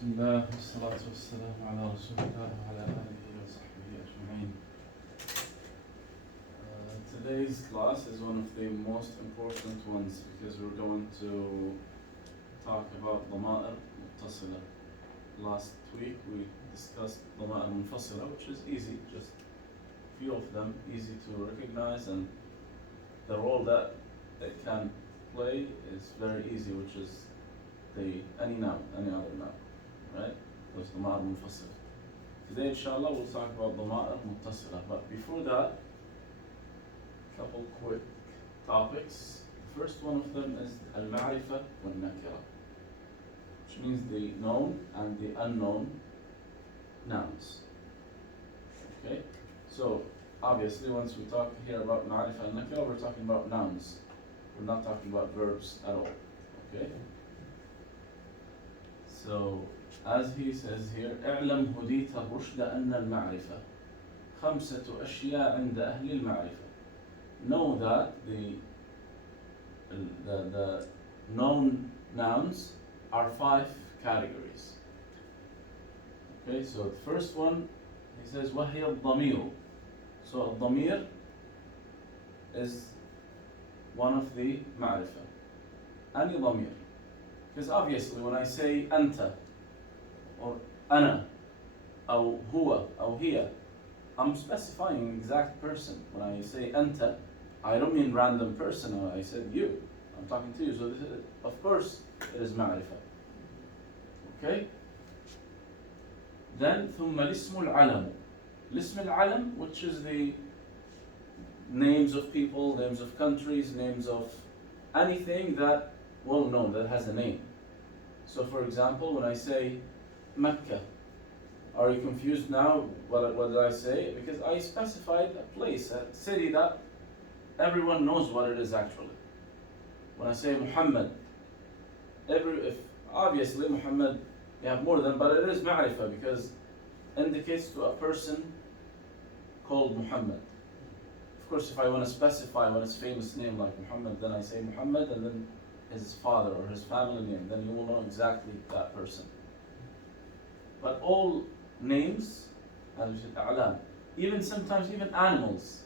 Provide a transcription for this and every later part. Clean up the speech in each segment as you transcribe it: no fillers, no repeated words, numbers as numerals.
بسم الله والصلاة والسلام على رسول الله وعلى آله وصحبه أجمعين. Today's class is one of the most important ones because we're going to talk about ضمائر متصلة. Last week we discussed ضمائر منفصلة, which is easy, just a few of them, easy to recognize, and the role that it can play is very easy, which is any noun, any other noun, right? Those ضمائر منفصلة. Today, inshallah, we'll talk about ضمائر متصلة. But before that, a couple quick topics. The first one of them is المعرفة والنكرة, which means the known and the unknown nouns. Okay? So, obviously, once we talk here about معرفة and nakira, we're talking about nouns. We're not talking about verbs at all. Okay? So, as he says here, اعلم هديت الرشد أن المعرفة خمسة أشياء عند أهل المعرفة. Know that the known nouns are 5 categories. Okay, so the first one, he says وهي الضمير. So الضمير is one of the معرفة. أني ضمير. Because obviously when I say أنت or أنا أو هو أو هي, I'm specifying an exact person. When I say أنت, I don't mean random person. I said you. I'm talking to you. So this is, of course, it is معرفة. Okay? Then ثم الاسم العلم. الاسم العلم, which is the names of people, names of countries, names of anything that well known, that has a name. So for example, when I say Mecca, are you confused now? What did I say? Because I specified a place, a city that everyone knows what it is actually. When I say Muhammad, if obviously Muhammad, you have more than, but it is ma'rifah because it indicates to a person called Muhammad. Of course, if I want to specify what his famous name like Muhammad, then I say Muhammad and then his father or his family name, then you will know exactly that person. But all names, as we said, a'lam, even sometimes even animals,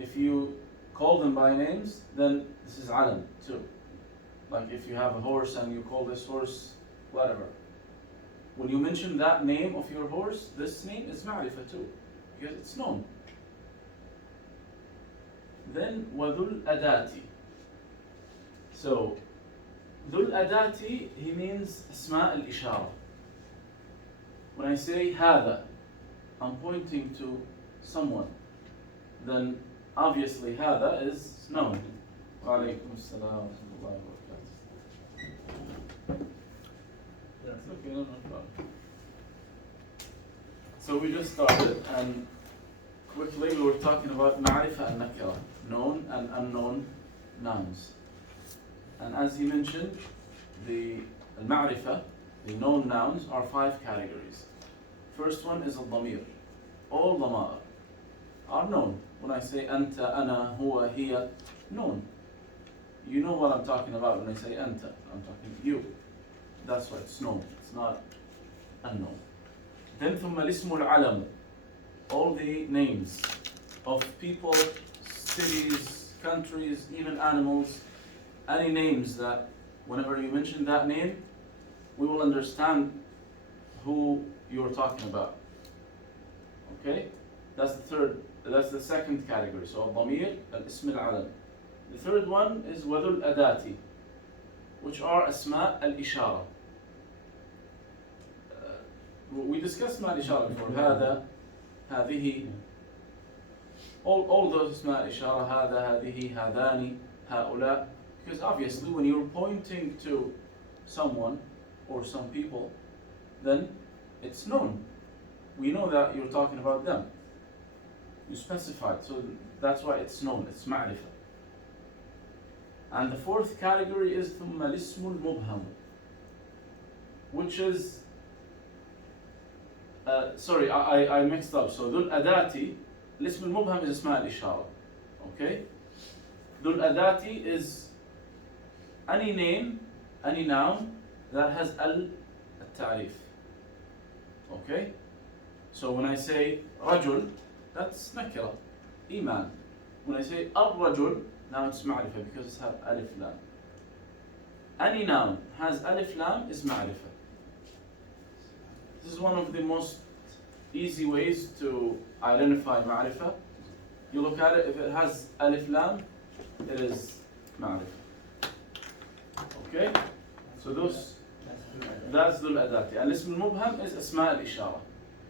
if you call them by names, then this is alam too. Like if you have a horse and you call this horse whatever, when you mention that name of your horse, this name is ma'rifah too, because it's known. Then وذو الأداة. So ذو الأداة, he means اسماء الإشارة. When I say هذا, I'm pointing to someone, then obviously هذا is known. وعليكم السلام ورحمة الله وبركاته. That's okay, no problem. So we just started, and quickly we were talking about معرفة and nakira, known and unknown nouns. And as he mentioned, the al-ma'rifah, the known nouns, are 5 categories. First one is al-dhamir. All dhama'ir are known. When I say anta, ana, huwa, hiya, known. You know what I'm talking about when I say anta. I'm talking you. That's why it's known. It's not unknown. Then ثم الاسم العلم. All the names of people, cities, countries, even animals, any names that whenever you mention that name, we will understand who you're talking about. Okay? That's the second category. So al-dhamir, al-ism al-alam. The third one is wadul adati, which are asma al-ishara. We discussed asma al-ishara before. هذا, هذه, all those asma al-ishara, هذا, هذه, هذاني, هؤلاء. Because obviously when you're pointing to someone or some people, then it's known. We know that you're talking about them. You specified, so that's why it's known, it's ma'rifah. And the fourth category is ثم الاسم المبهم, which is, sorry, I mixed up. So ذو الأداة, الاسم المبهم is اسماء الإشارة. Okay? ذو الأداة is any name, any noun that has al-ta'rif. Okay? So when I say رجل, that's nakira, iman. When I say الرجل, now it's ma'rifah because it's alif lam. Any noun has alif lam is ma'rifah. This is one of the most easy ways to identify ma'rifah. You look at it, if it has alif lam, it is ma'rifah. Okay? So that's ذو الأداة. الاسم المبهم is أسماء الإشارة.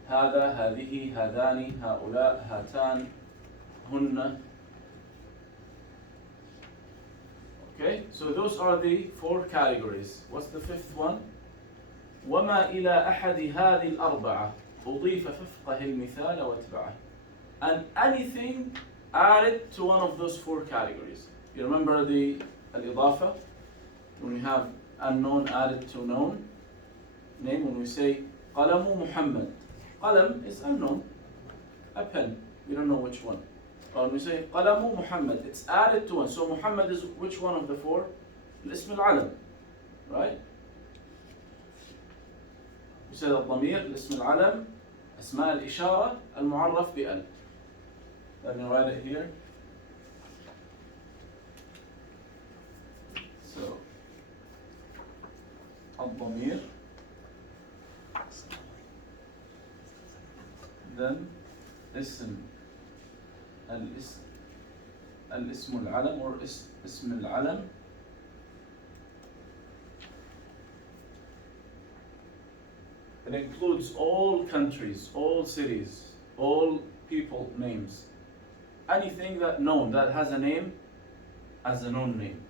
هذا، هذه، هذان، هؤلاء، هاتان، هن. Okay, so those are the 4 categories. What's the 5th one? وما إلى أحد هذه الأربعة أضيف ففقه المثال واتبعه. And anything added to one of those 4 categories. You remember the الإضافة? When we have unknown added to known name, when we say قلم محمد, قلم is unknown, a pen, we don't know which one. Or when we say قلم محمد, it's added to one. So Muhammad is which one of the 4? الاسم العلم, right? We said الضمير, الاسم العلم, أسماء الإشارة, المعرف بأل. Let me write it here. So الضمير, then اسم الاسم العلم or اسم العلم, it includes all countries, all cities, all people names, anything that known that has a name as a known name.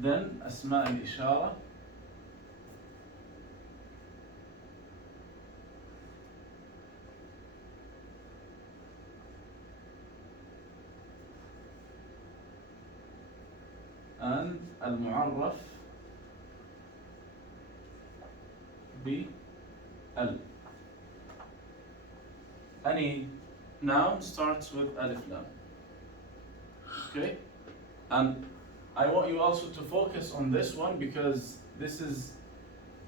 Then أسماء الإشارة, and المعرف بال. Any noun starts with alif lam. Okay? And I want you also to focus on this one because this is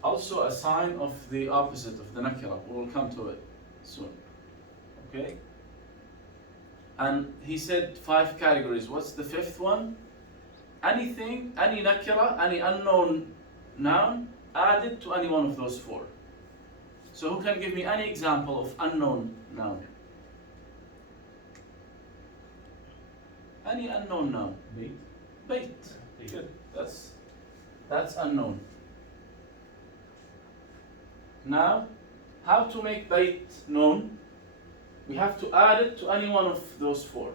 also a sign of the opposite of the nakira. We will come to it soon. Okay? And he said 5 categories. What's the 5th one? Anything, any nakira, any unknown noun added to any one of those 4. So who can give me any example of unknown noun? Any unknown noun? Bait. Good. That's unknown. Now, how to make bait known? We have to add it to any one of those 4.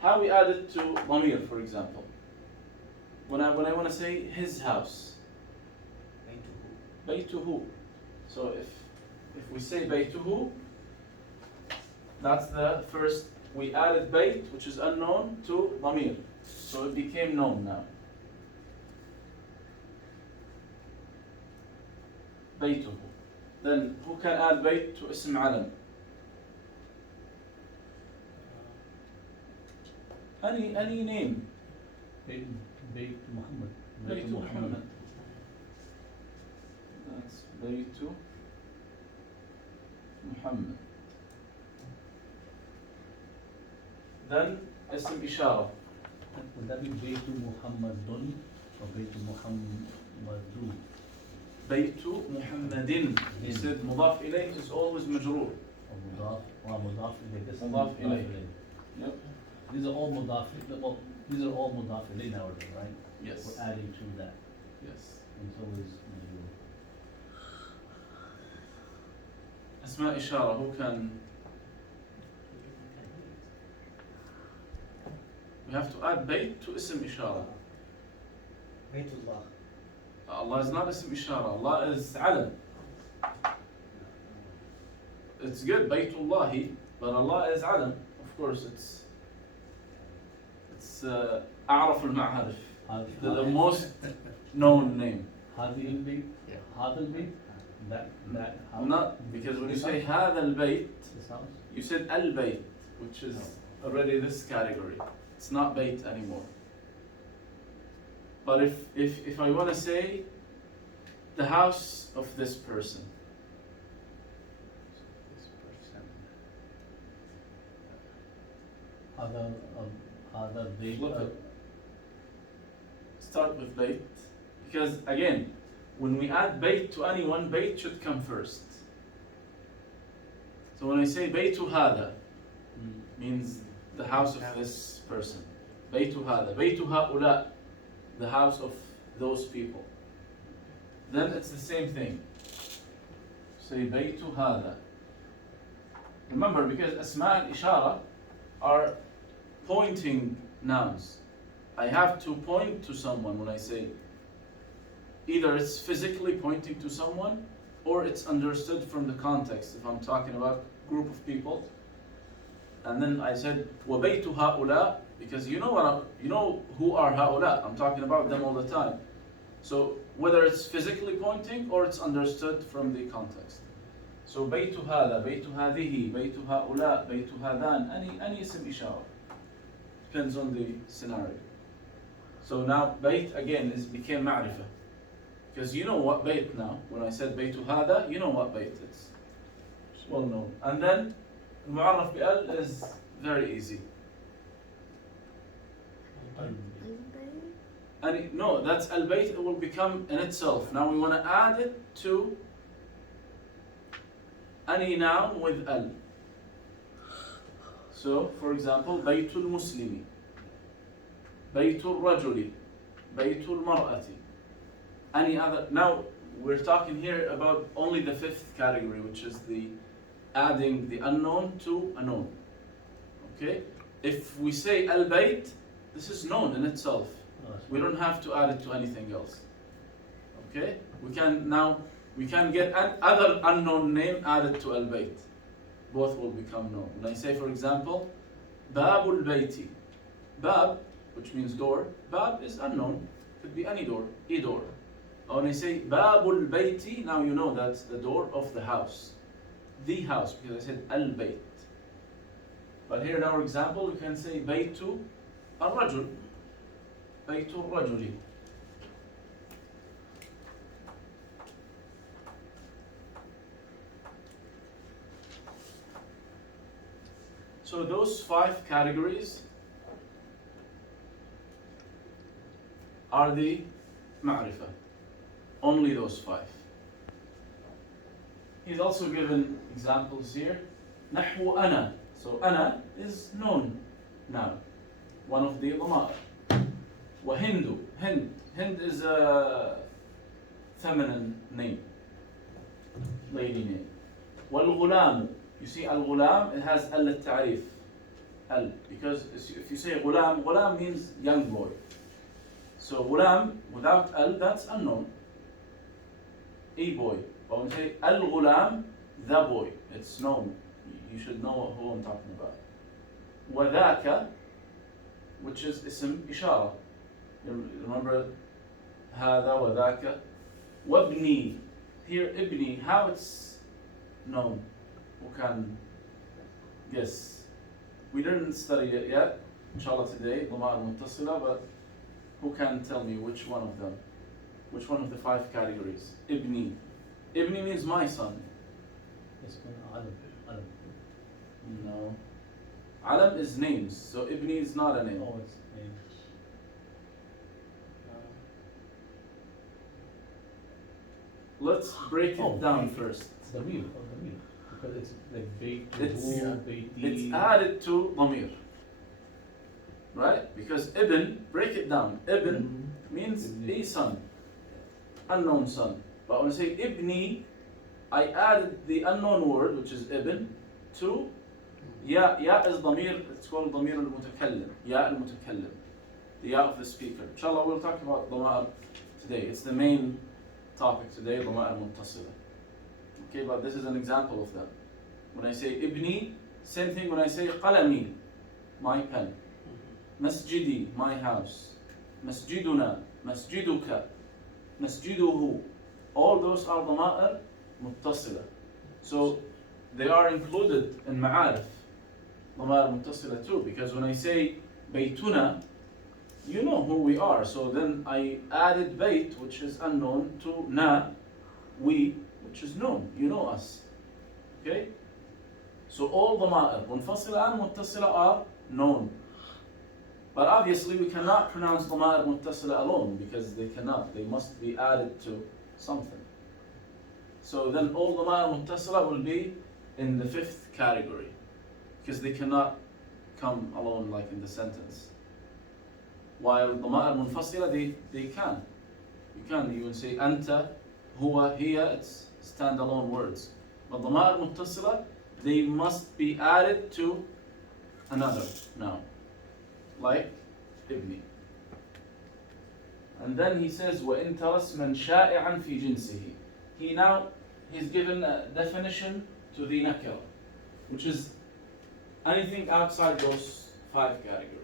How we add it to ضمير, for example? When I want to say his house, بيته. So if we say بيته, that's the first. We added bait, which is unknown, to ضمير, so it became known now. بيته. Then who can add bait to اسم علم? Any name. بيت محمد. بيت محمد. That's بيت محمد. Then اسم إشارة. Would that be بيت محمد or بيت محمد؟ بيت محمد. He said مضاف إليه is always مجرور. مضاف إليه. مضاف إليه. Yep. These are all مضاف. Well, these are all مضاف إليه nowadays, right? Yes. We're adding to that. Yes. And so is مجرور. أسماء إشارة. Who can? We have to add بيت to اسم إشارة. بيت الله. Allah is not اسم إشارة. Allah is علم. It's good بيت الله, but Allah is علم. Of course, it's أعرف المعارف. The most known name. هذه البيت. هذا البيت. That house. Not because when you say هذا البيت, This house. you said البيت, which is already this category. It's not bait anymore. But if I want to say the house of this person, هذا بيت Flip it. Start with bait. Because again, when we add bait to anyone, bait should come first. So when I say baytu hada, means the house of this person. Baytu hada. Baytu haula, the house of those people. Then it's the same thing. Say baytu hada. Remember, because asma and ishara are pointing nouns. I have to point to someone when I say. Either it's physically pointing to someone, or it's understood from the context. If I'm talking about a group of people, and then I said وَبَيْتُ هَؤُلَاء, because you know who are هؤلاء. I'm talking about them all the time. So whether it's physically pointing or it's understood from the context. So بيت هذا, بيت هذه, بيت هؤلاء, بيت هذان, any اسم إشارة. Depends on the scenario. So now بيت again became معرفة. Because you know what bait now. When I said بيت هذا, you know what bait is. It's well known. And then المعرف بأل is very easy. And no, that's al-bayt, it will become in itself. Now we want to add it to any noun with al. So, for example, baytul muslimi, baytul rajuli, baytul mar'ati. Any other. Now we're talking here about only the fifth category, which is the adding the unknown to a known. Okay? If we say al-bayt, this is known in itself. We don't have to add it to anything else. Okay? We can get another unknown name added to al-bayt. Both will become known. When I say, for example, babul bayti. Bab, which means door. Bab is unknown. Could be any door, a door. When I say babul bayti, now you know that's the door of the house. The house, because I said al-bayt. But here in our example, we can say baytu al-rajul. Baytu al-rajuli. So those 5 categories are the ma'rifah. Only those 5. He's also given examples here. Nahwu ana. So ana is known now. One of the dhama'ir. Wa hindu. Hind. Hind is a feminine name. Lady name. Wal ghulam. You see al-ghulam, it has al-ta'rif. Al. Because if you say ghulam, ghulam means young boy. So ghulam without al, that's unknown. A boy. But when you say al-ghulam, the boy, it's known. You should know who I'm talking about. وَذَاكَ, which is ism ishara. You remember هذا وذاك. وَابْنِي. Here ibni, how it's known? Who can guess? We didn't study it yet, inshallah today, ضمائر متصلة, but who can tell me which one of them? Which one of the 5 categories? Ibni. Ibni means my son. Alam. No. Alam is names, so Ibni is not a name. Oh, it's name. Let's break it down first. Damir. Because it's like It's added to Damir. Right? Because Ibn, break it down. Ibn means a son, unknown son. But when I say Ibni, I added the unknown word, which is Ibn, to Ya. Ya is Damir, it's called Damir al-Mutakallim. Ya al-Mutakallim. The Ya of the speaker. Inshallah, we'll talk about Dama'ir today. It's the main topic today, Dama'ir Muttasila. Okay, but this is an example of that. When I say Ibni, same thing when I say Qalami, my pen. Masjidi, my house. Masjiduna, masjiduka, masjiduhu. All those are Dama'ir Muttasila. So they are included in Ma'arif, Dama'ir Muttasila too, because when I say Baytuna, you know who we are. So then I added Bayt, which is unknown, to Na, we, which is known. You know us. Okay? So all Dama'ir, Munfasila and Muttasila, are known. But obviously we cannot pronounce ضمائر متصلة alone because they cannot. They must be added to something. So then all ضمائر متصلة will be in the fifth category because they cannot come alone like in the sentence. While ضمائر منفصلة they can. You can. You will say أنت, هو, هي. It's standalone words. But ضمائر متصلة they must be added to another noun. Like ابني. And then he says وإن ترى اسما شائعا في جنسه. He's given a definition to the nakira, which is anything outside those 5 categories.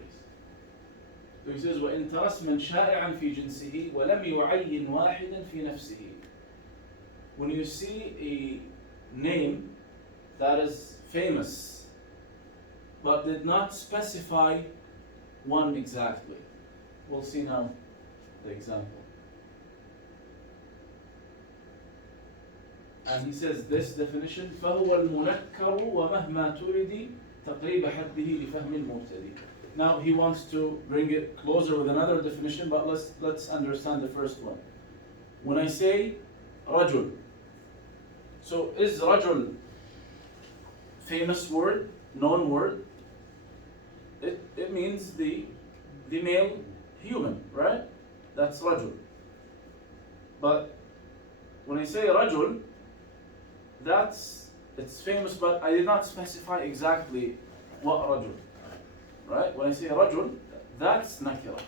So he says وإن ترى اسما شائعا في جنسه ولم يعين واحدا في نفسه. When you see a name that is famous but did not specify one exactly. We'll see now the example. And he says this definition فهو المنكر ومهما ترد تقريب حده لفهم المبتدئ. Now he wants to bring it closer with another definition, but let's understand the first one. When I say رجل, so is رجل famous word, known word? It means the male human, right? That's رجل. But when I say رجل, it's famous, but I did not specify exactly what رجل, right? When I say رجل, that's nakira.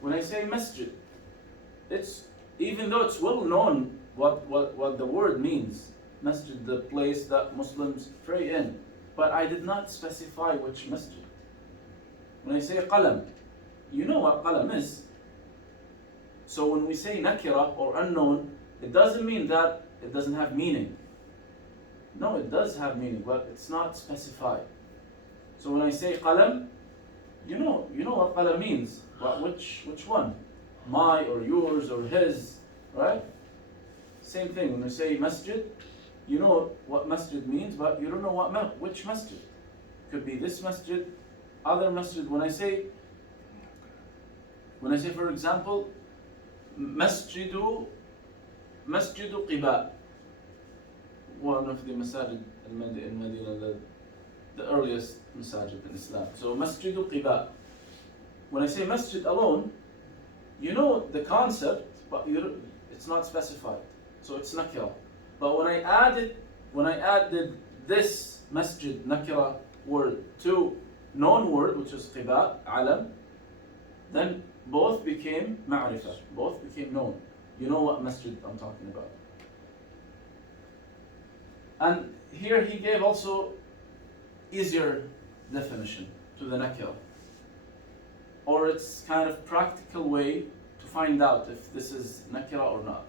When I say masjid, it's even though it's well known what the word means, masjid, the place that Muslims pray in, but I did not specify which masjid. When I say qalam, you know what qalam is. So when we say nakira or unknown, it doesn't mean that it doesn't have meaning. No, it does have meaning, but it's not specified. So when I say qalam, you know what qalam means, but which one? My or yours or his, right? Same thing. When we say masjid, you know what masjid means, but you don't know which masjid. Could be this masjid, other masjid. When I say, for example, masjidu Qiba, one of the masajid in Medina, the earliest masajid in Islam. So masjidu Qiba. When I say masjid alone, you know the concept, but it's not specified. So it's nakira. But when I added this masjid nakira word to known word, which is Qiba, alam, then both became ma'rifah, both became known. You know what masjid I'm talking about. And here he gave also easier definition to the nakira, or it's kind of practical way to find out if this is nakira or not.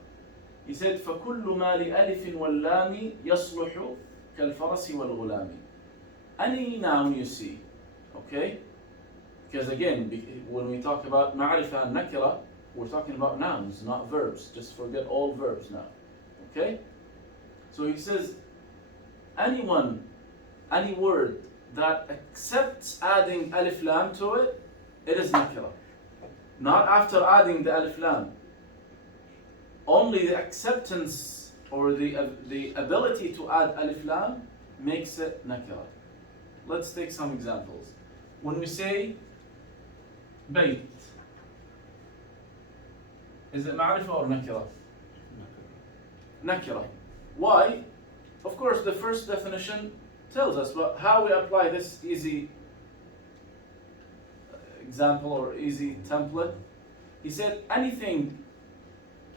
He said فَكُلُّ مَا لِأَلِفٍ وَاللَّامِ يَصْلُحُ كَالْفَرَسِ وَالْغُلَامِ. Any noun you see, okay? Because again, when we talk about ma'rifah and nakira, we're talking about nouns, not verbs. Just forget all verbs now, okay? So he says, any word that accepts adding alif lam to it, it is nakira. Not after adding the alif lam. Only the acceptance or the ability to add alif lam makes it nakira. Let's take some examples. When we say bayt, is it ma'rifah or nakira? Nakira. Why? Of course, the first definition tells us, but how we apply this easy example or easy template? He said anything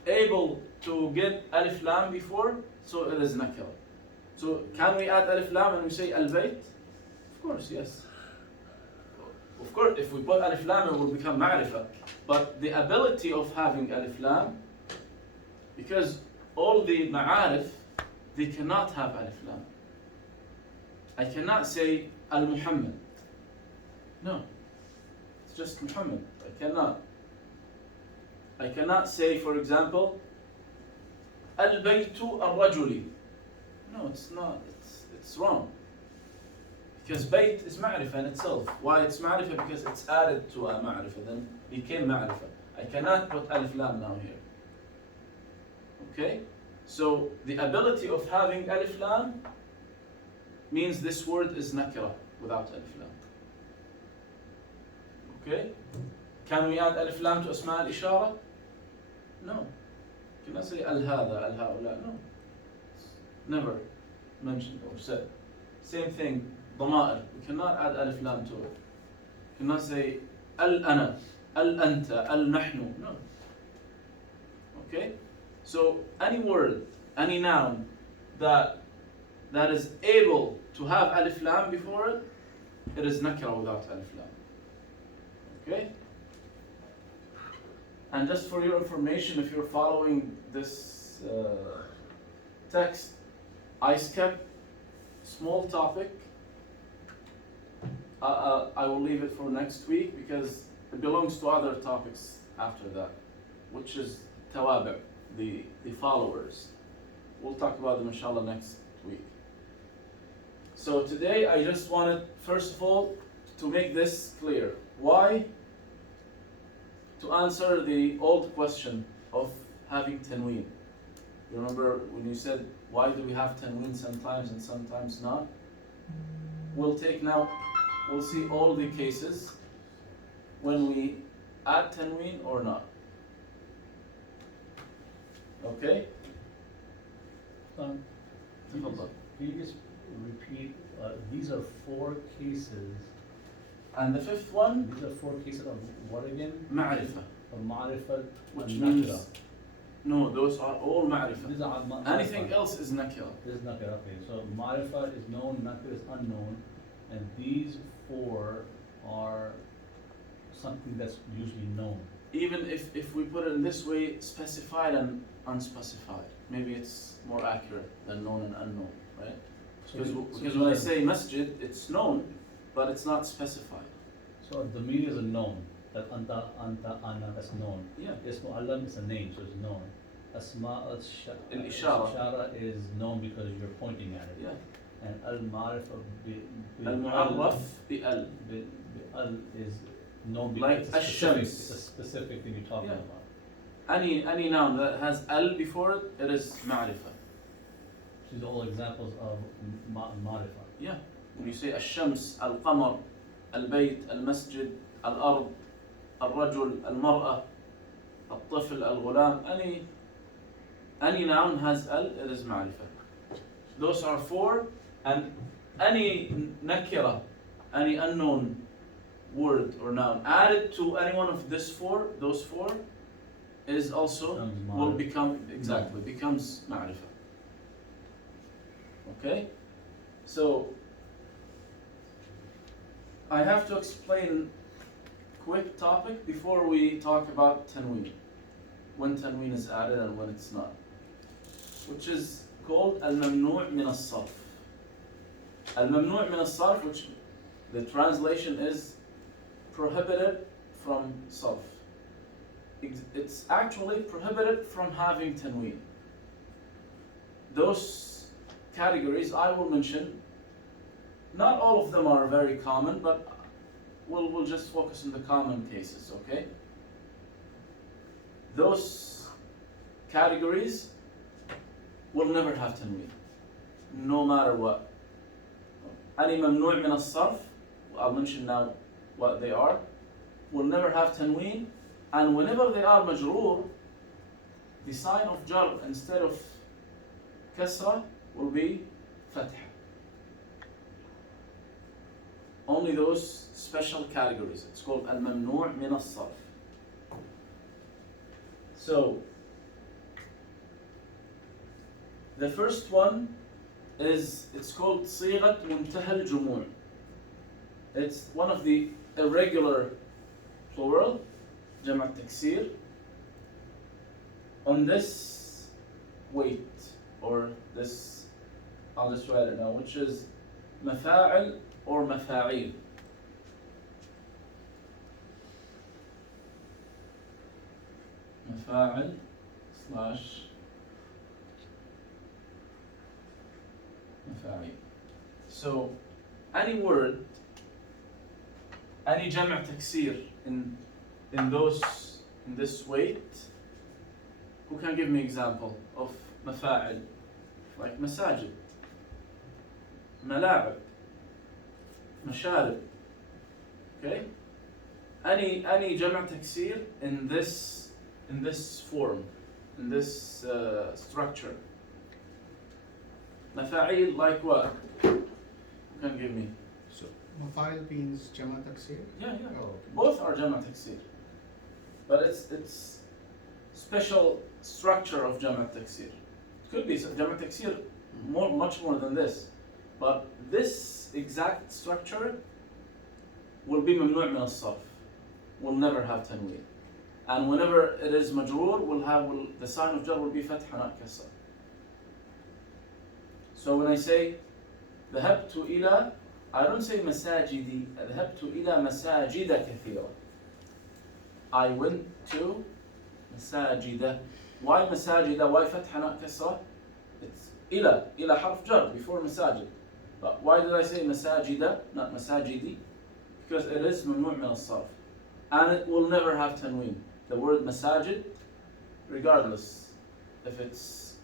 able to get alif lam before, so it is nakira. So can we add alif lam and we say al-bayt? Of course, yes. Of course, if we put alif lam, it will become ma'rifah. But the ability of having alif lam, because all the ma'arif, they cannot have alif lam. I cannot say al-Muhammad. No, it's just Muhammad. I cannot say, for example, al-baytu al-rajuli. No, it's not. It's wrong. Because bayt is ma'rifah in itself. Why it's ma'rifah? Because it's added to a ma'rifah, then became ma'rifah. I cannot put alif lam now here. Okay? So the ability of having alif lam means this word is nakira without alif lam. Okay? Can we add alif lam to asma al-ishara? No. Can I say al-hada, al-haula? No. It's never mentioned or said. Same thing, ضمائر. We cannot add alif lam to it. We cannot say al-ana, al-anta, al-nahnu. No. Okay? So any word, any noun that is able to have alif lam before it, it is nakira without alif lam. Okay? And just for your information, if you're following this text, I skipped small topic. I will leave it for next week because it belongs to other topics after that, which is tawabi', the followers. We'll talk about them inshallah next week. So today I just wanted, first of all, to make this clear. Why? To answer the old question of having tanween. You remember when you said, why do we have tanween sometimes and sometimes not? We'll see all the cases when we add tanween or not. Okay? Can you just repeat, these are 4 cases. And the fifth one, These are 4 cases of what again? ma'rifah, Of ma'rifah, which and means, nakira. no, those are all ma'rifah. These are ma'rifah. Anything else is nakira. This is nakira, okay. So ma'rifah is known, nakira is unknown, and these 4 are something that's usually known. Even if we put it in this way, specified and unspecified, maybe it's more accurate than known and unknown, right? Because when I say masjid, it's known, but it's not specified. So the meaning is a known. That anta, ana, that's known. Yeah. Ismu alam is a name, so it's known. Asma Al-ishara. al-ishara is known because you're pointing at it. Yeah. And al-ma'rifah Al-mu'arraf bi-al. al is known Like because it's ash-shams. a specific thing you're talking Yeah. about. Any noun that has al before it, it is ma'rifah. These are all examples of ma'rifah. Yeah. When you say ash-shams, al-qamar, al-bayt, al-masjid, al-ard, al-rajul, al-mar'ah, al-tifl, al-ghulam, any noun has al, it is ma'rifah. Those are 4, and any nakira, any unknown word or noun added to any one of those 4 is also will become becomes ma'rifah. Okay? So I have to explain quick topic before we talk about tanween. When tanween is added and when it's not. Which is called al-mamnu' min as-sarf. Al-mamnu' min as-sarf, which the translation is prohibited from sarf. It's actually prohibited from having tanween. Those categories I will mention, not all of them are very common, but we'll just focus on the common cases, okay? Those categories will never have tanween, no matter what. Any mamnu' min as-sarf, I'll mention now what they are, will never have tanween, and whenever they are majroor, the sign of jar instead of kasra will be fath. Only those special categories. It's called al-mamnu' min as-sarf. So the first one it's called صيغة منتهى الجموع. It's one of the irregular plural, جمع التكسير, on this weight, or this, I'll just write it now, which is مفاعل or مفاعيل. مفاعل / مفاعيل. So any word, any جمع تكسير in this weight. Who can give me example of مفاعل? Like مساجد, ملاعب, مشارب. Okay? Any جمع تكسير in this form, in this structure. مفاعيل like what? Who can give me? So, mafa'il means jama taksir? Yeah. Oh, okay. Both are jama taksir, but it's special structure of jama taksir. Could be jama taksir much more than this, but this exact structure will be ممنوع من الصرف. Will never have tanween, and whenever it is majroor, the sign of jar will be فتح not كسر. So when I say ذهبت إلى, I don't say مساجدي. ذهبت إلى مساجد كثيرة. I went to مساجد. Why مساجد? Why فتحة not كسرة? It's إلى حرف جر before مساجد. But why did I say مساجد not مساجدي? Because it is ممنوع من الصرف, and it will never have tanween. The word مساجد, regardless if it's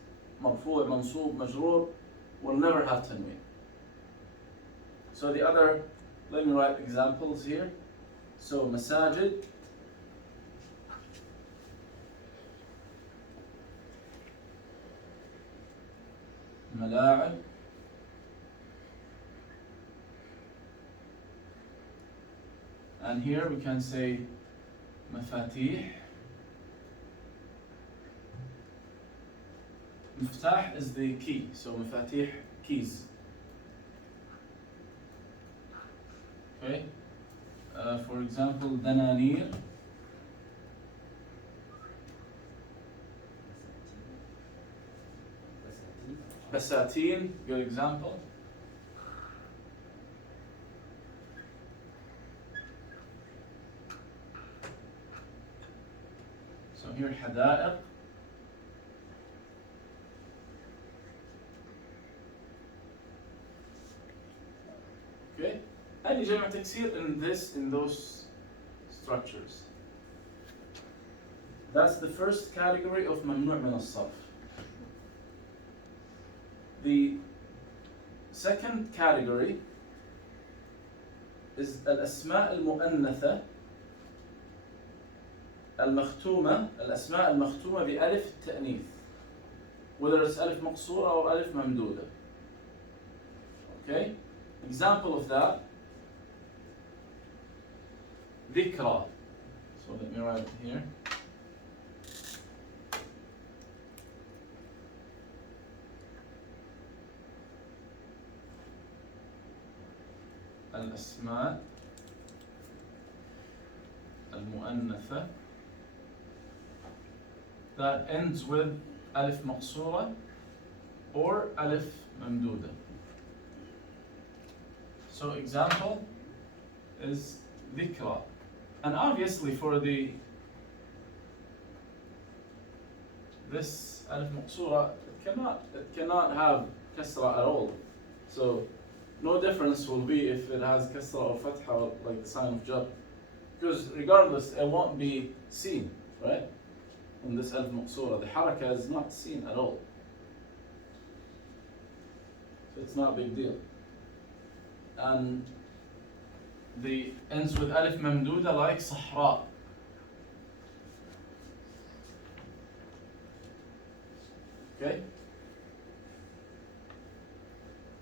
مرفوع, منصوب, مجرور, will never have tanween. So the other, let me write examples here. So masajid, mala'ib, and here we can say mafatih. Miftah is the key, so mafatih, keys. Okay, for example, dananir, basatin, good example. So here hada'iq. Okay, any جمع تكسير in those structures. That's the first category of ممنوع من الصرف. The second category is الأسماء المؤنثة المختومة، الأسماء المختومة بألف التأنيث. Whether it's ألف مقصورة أو ألف ممدودة. Okay? Example of that, ذكرى. So let me write it here. الأسماء المؤنثة that ends with ألف مقصورة or ألف ممدودة. So example is ذكرى, and obviously for this ألف مقصورة it cannot have كسرة at all. So no difference will be if it has كسرة or فتحة or like the sign of jar, because regardless it won't be seen, right? In this ألف مقصورة, the حركة is not seen at all, so it's not a big deal. And the ends with ألف ممدودة like صحراء. Okay?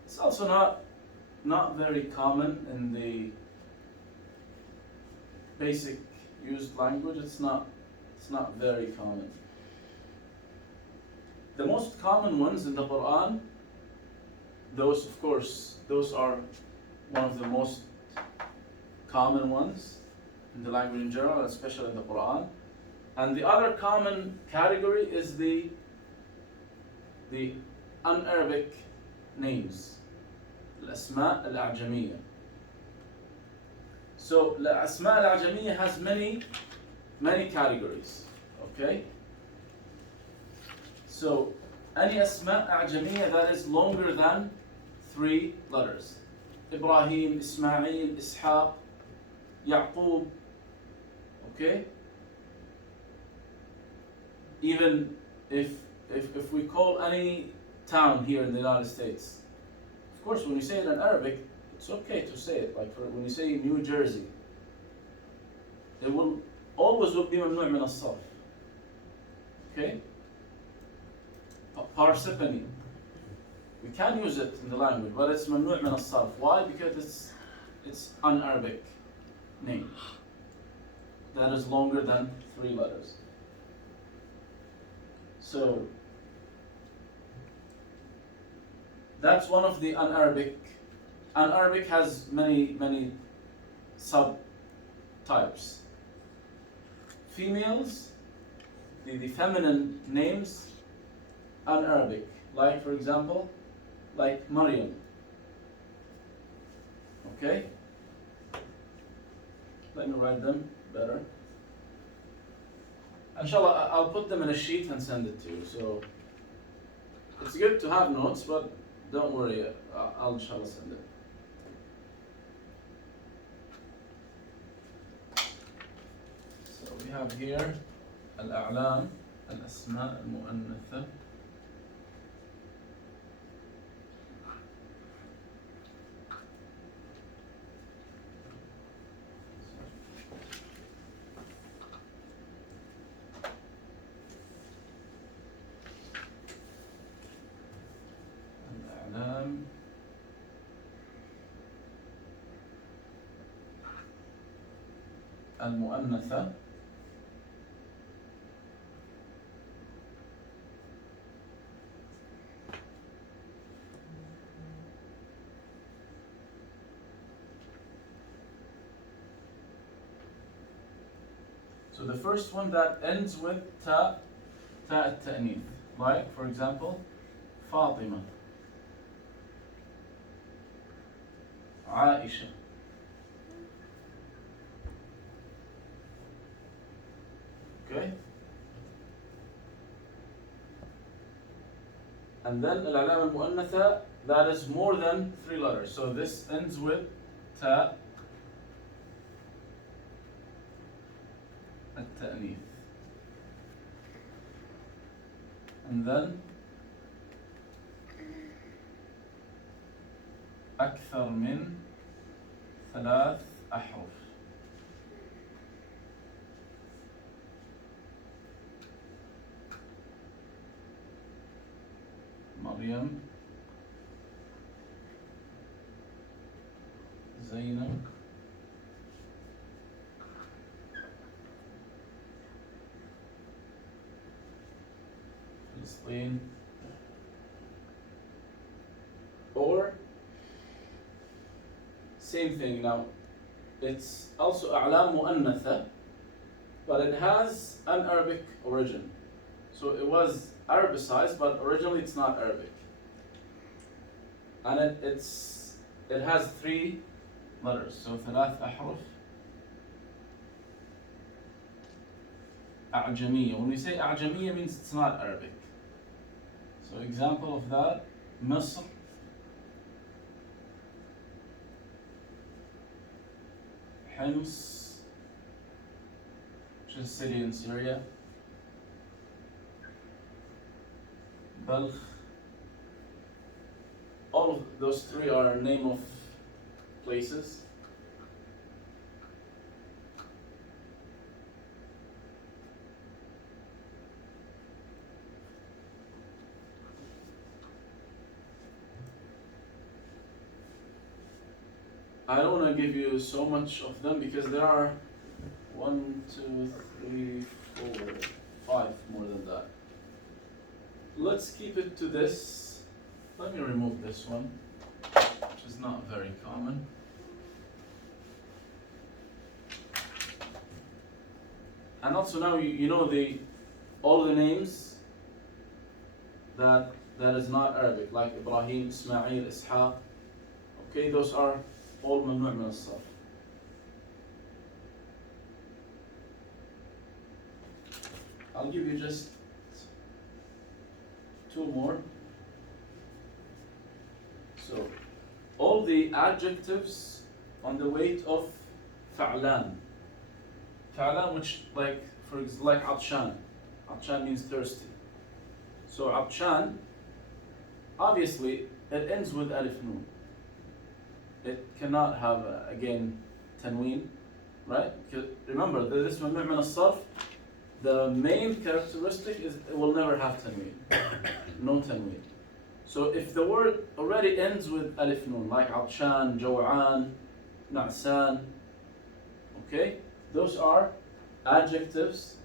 It's also not very common in the basic used language. It's not very common. The most common ones in the Quran, those are one of the most common ones in the language in general, especially in the Quran. And the other common category is the un-Arabic names, الأسماء الأعجمية. So الأسماء الأعجمية has many categories. Okay. So any أسماء أعجمية that is longer than 3 letters. Ibrahim, Ismail, Ishaq, Yaqub. Okay? Even if we call any town here in the United States, of course, when you say it in Arabic, it's okay to say it. Like when you say New Jersey, it will always be ممنوع من الصرف. Okay? Parsippany. We can use it in the language, but it's ممنوع من الصرف. Why? Because it's an Arabic name that is longer than 3 letters. So that's one of the un-Arabic. Un-Arabic has many subtypes. Females, the feminine names, un-Arabic. Like, for example, like Maryam. Okay? Let me write them better. Inshallah, I'll put them in a sheet and send it to you. So it's good to have notes, but don't worry, I'll inshallah send it. So we have here الأعلام الأسماء المؤنثة. الأعلام المؤنثة. So the first one that ends with ta التأنيث. Like, for example, Fatima, Aisha. Okay? And then الأعلام المؤنثة, that is more than 3 letters. So this ends with ta التأنيث. And then أكثر من 3 أحرف. مريم، زينب، فلسطين. Or same thing now. It's also أعلام مؤنثة, but it has an Arabic origin. So it was Arabicized, but originally it's not Arabic. And it has 3 letters. So 3 أحرف. أعجمية. When we say أعجمية, means it's not Arabic. So example of that, مصر, Hims, which is a city in Syria, Balkh. All of those 3 are name of places. I don't want to give you so much of them because there are 1, 2, 3, 4, 5 more than that. Let's keep it to this. Let me remove this one, which is not very common. And also now you know all the names that is not Arabic, like Ibrahim, Ismail, Ishaq. Okay, those are all ممنوع من الصرف. I'll give you just 2 more. So all all the adjectives on the weight of fa'lan. Fa'lan, which like abshan. Abshan means thirsty. So abshan, obviously, it ends with alif noon. It cannot have again tanween, right? Because remember, this mamnu' min as-sarf, the main characteristic is it will never have tanween. No tanween. So if the word already ends with alif noon, like abshan, jaw'an, na'san, okay, those are adjectives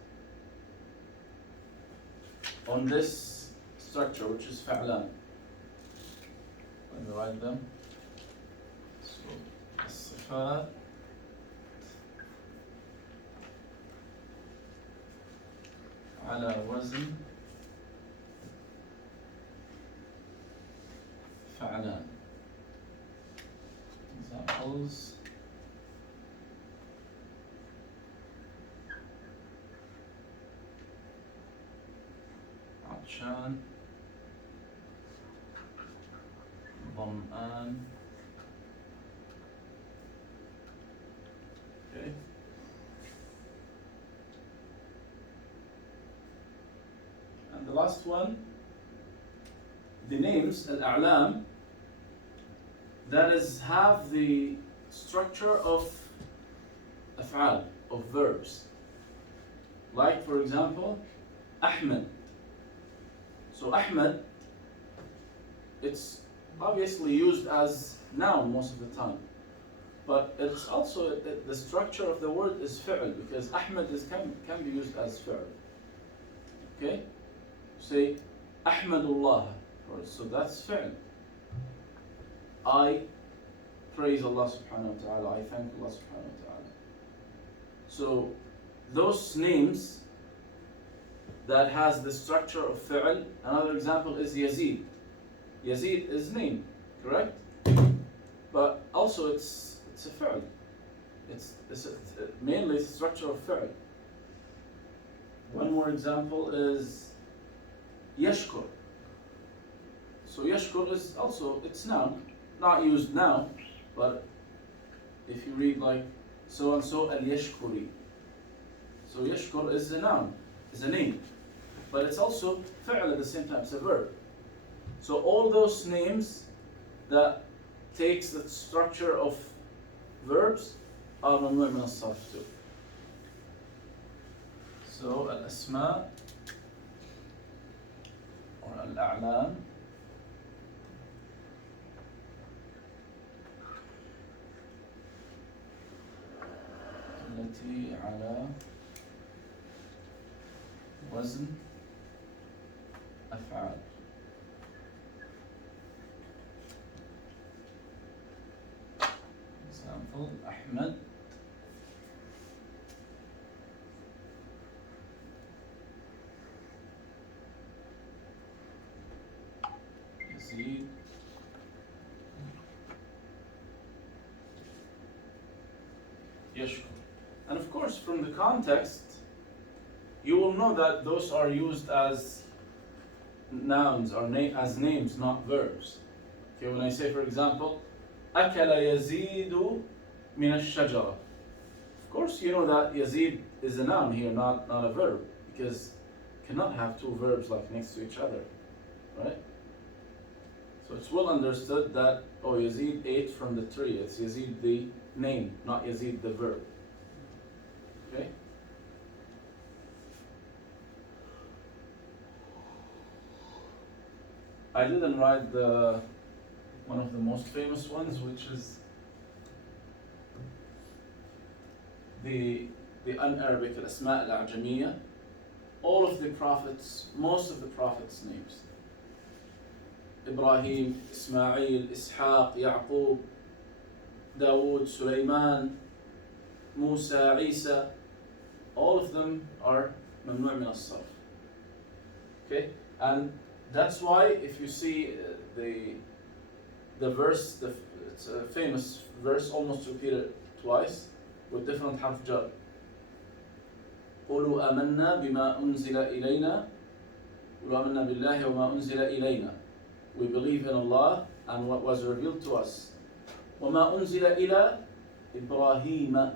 on this structure, which is fa'lan. Let me write them. So, الصفات على وزن فعلان. Examples: عطشان, ظمآن. Okay. And the last one, the names, al-a'lam, that is have the structure of af'al, of verbs. Like for example, Ahmed. So Ahmed, it's obviously used as noun most of the time. But it's also, the structure of the word is fi'l, because Ahmed can be used as fi'l. Okay? Say, Ahmadullah. So that's fi'l. I praise Allah subhanahu wa ta'ala. I thank Allah subhanahu wa ta'ala. So those names that has the structure of fi'l, another example is Yazid. Yazid is name, correct? But also it's a fi'l. It's mainly the structure of fi'l. One more example is Yashkur. So Yashkur is also, it's noun, not used now, but if you read like so and so al-Yashkuri. So Yashkur is a noun, is a name, but it's also fi'l at the same time, it's a verb. So all those names that takes the structure of verbs are mamnu' min as-sarf too. So al-asma or al-a'lam التي على وزن أفعال. Example: Ahmed, Yazid, Yashkur. And of course, from the context, you will know that those are used as nouns or as names, not verbs. Okay, when I say, for example, أكل يزيد من الشجرة. Of course, you know that Yazid is a noun here, not a verb, because you cannot have two verbs like next to each other, right? So it's well understood that, oh, Yazid ate from the tree. It's Yazid the name, not Yazid the verb. Okay? I didn't write one of the most famous ones, which is the un-Arabic al-Asma' al-A'jamiyya. All of the prophets, most of the prophets' names. Ibrahim, Ismail, Ishaq, Ya'qub, Dawood, Sulaiman, Musa, Isa, all of them are mamnu' min as-sarf. Okay? And that's why if you see the verse, it's a famous verse, almost repeated twice, with different harf jar. قُولُوا آمَنَّا بِمَا أُنزِلَ إِلَيْنَا قُولُوا آمَنَّا بِاللَّهِ وَمَا أُنزِلَ إِلَيْنَا. We believe in Allah and what was revealed to us. وما أنزل إلى إبراهيم.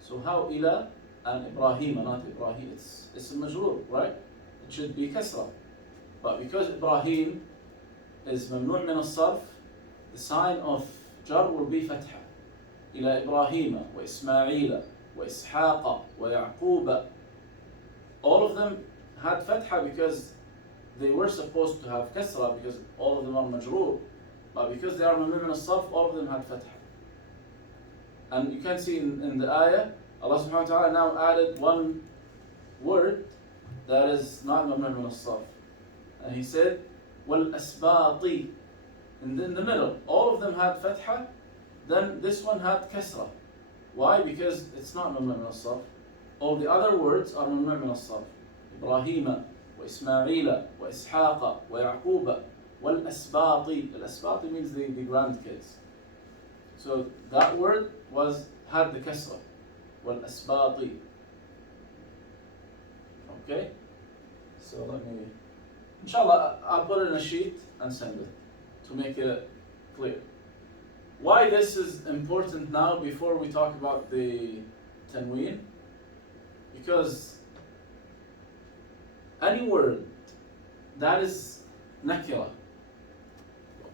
So how إلى and Ibrahim, not Ibrahim, it's a majrur, right? It should be kasra. But because Ibrahim is ممنوع من الصرف, the sign of jar will be فتحة. إلى إبراهيم وإسماعيل وإسحاق ويعقوب. All of them had فتحة because they were supposed to have kasra because all of them are majrur. But because they are ممنوع من الصرف, all of them had فتحة. And you can see in the ayah, Allah subhanahu wa ta'ala now added one word that is not ممنوع من الصرف. And he said, وَالْأَسْبَاطِ. And in the middle, all of them had fatha, then this one had kasra. Why? Because it's not ممنوع من الصرف. All the other words are ممنوع من الصرف. إبراهيم وإسماعيل وإسحاق ويعقوب والأسباط. الأسباط means the grandkids. So that word had the kasra. والأسباط. Okay? So let me, inshallah, I'll put it in a sheet and send it to make it clear. Why this is important now before we talk about the tanween? Because any word that is nakira,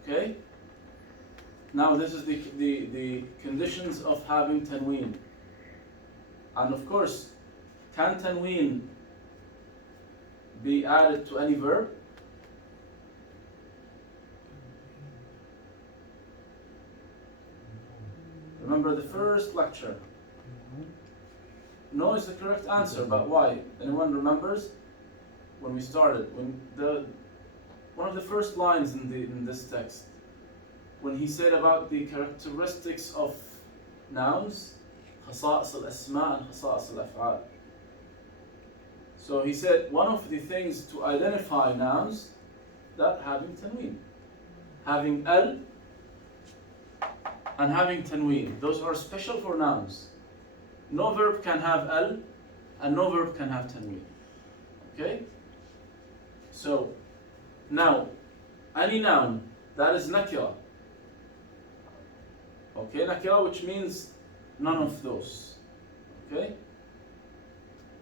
okay? Now this is the conditions of having tanween. And of course, can tanween be added to any verb? Remember the first lecture? No is the correct answer, but why? Anyone remembers? When we started, one of the first lines in this text, when he said about the characteristics of nouns, خصائص الأسماء and خصائص الأفعال. So he said one of the things to identify nouns that having tanween, having al and having tanween. Those are special for nouns. No verb can have al and no verb can have tanween. Okay? So now any noun that is nakira. Okay, nakira, which means none of those. Okay?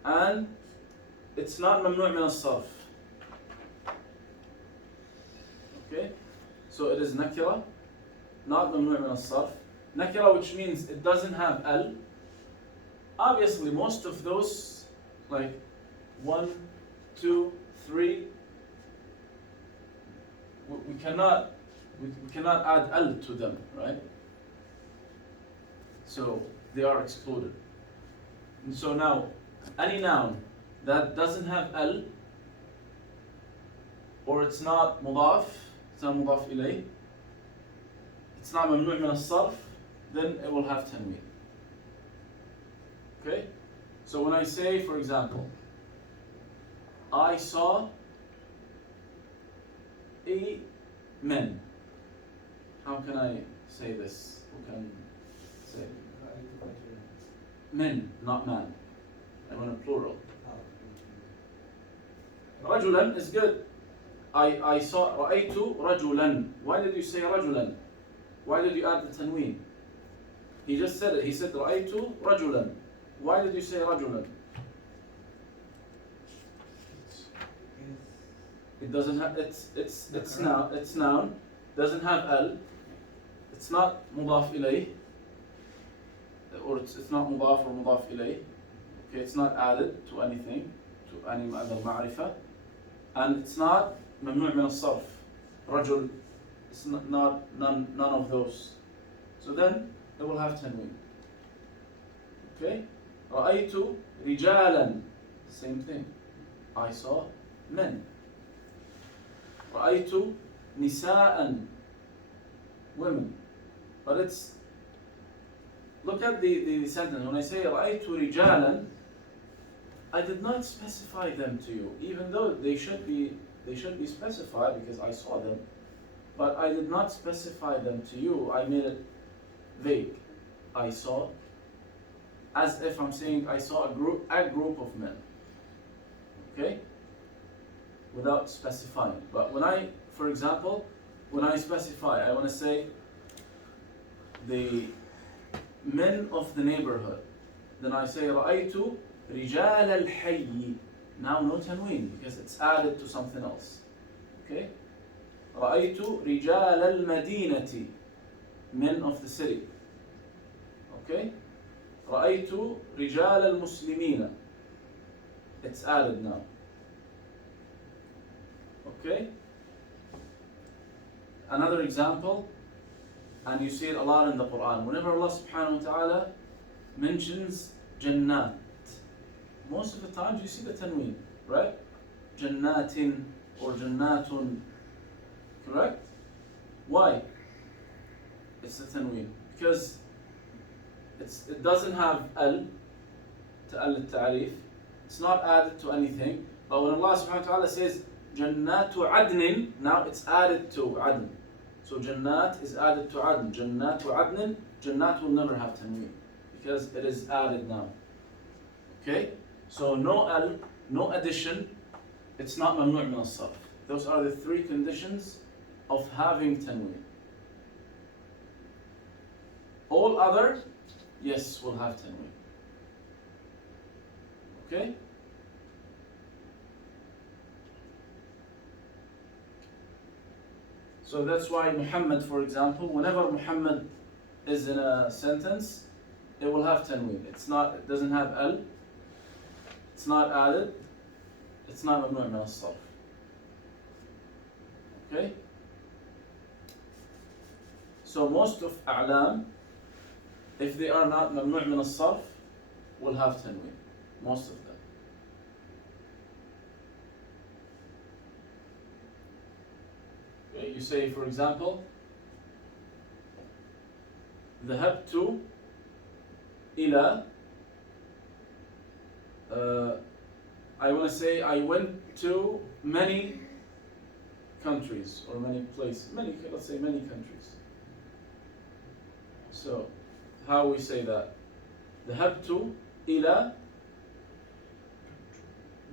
And it's not ممنوع من الصرف. Okay? So it is nakira, not ممنوع من الصرف. Nakira, which means it doesn't have al. Obviously, most of those, like 1, 2, 3, we cannot add al to them, right? So they are excluded. And so now, any noun that doesn't have al, or it's not mudaf, it's not mudaf ilayh, it's not ممنوع من الصرف, then it will have tanween. Okay? So when I say, for example, I saw a man. How can I say this? Who can say? Men, not man. I want a plural. رجلا is good. I saw رأيت رجلا. Why did you say رجلا? Why did you add the tanween? He just said it. He said رأيت رجلا. Why did you say رجلا? It doesn't have. It's noun. It's noun. Doesn't have al. It's not مضاف إليه. Or it's not مضاف or مضاف إليه. Okay, it's not added to anything, to any other معرفة, and it's not ممنوع من الصرف. رجل. It's not none of those. So then it will have tanween. Okay. رأيت رجالا. Same thing. I saw men. رأيت نساء. Women. But it's, look at the sentence. When I say رأيت رجالا, I did not specify them to you, even though they should be specified because I saw them. But I did not specify them to you. I made it vague. I saw, as if I'm saying I saw a group of men. Okay? Without specifying. But when I, for example, when I specify, I want to say the men of the neighborhood. Then I say رأيت رجال الحي. Now no tanween because it's added to something else. Okay? رأيت رجال المدينة. Men of the city. Okay? رأيت رجال المسلمين. It's added now. Okay? Another example, and you see it a lot in the Quran. Whenever Allah subhanahu wa ta'ala mentions Jannat, most of the times you see the tanween, right? Jannatin or Jannatun, correct? Why? It's the tanween. Because it doesn't have al al-ta'rif. It's not added to anything. But when Allah subhanahu wa ta'ala says Jannatu Adnin, now it's added to Adn. So Jannat is added to Adn. Jannatu Adnin, Jannat will never have tanween because it is added now. Okay? So no al, no addition, it's not mamnu' min as-sarf. Those are the three conditions of having tanween. All other, yes, will have tanween. Okay? So that's why Muhammad, for example, whenever Muhammad is in a sentence, it will have tanween. It doesn't have al, it's not added, it's not mamnu' min as-sarf. Okay? So most of a'lam, if they are not mamnu' min as-sarf, will have tanween. Most of them. Okay, you say, for example, ذهبت إلى I want to say I went to many countries or many places, let's say many countries. So, how we say that? ذهبت إلى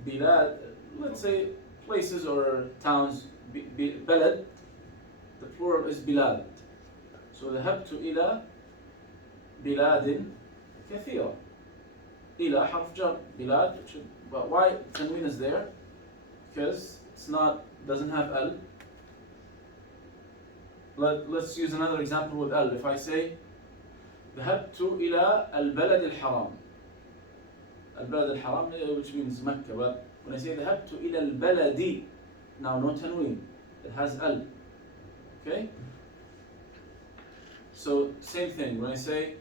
بلاد, let's say places or towns, بلد, the plural is بلاد. So ذهبت إلى بلاد كثيرة. إلى حرف جر, بلاد, but why tanween is there? Because doesn't have al. Let's use another example with al. If I say ذهبت إلى البلد الحرام. البلد الحرام, which means Mecca, but when I say ذهبت إلى البلد, now no tanween, it has al. Okay? So same thing, when I say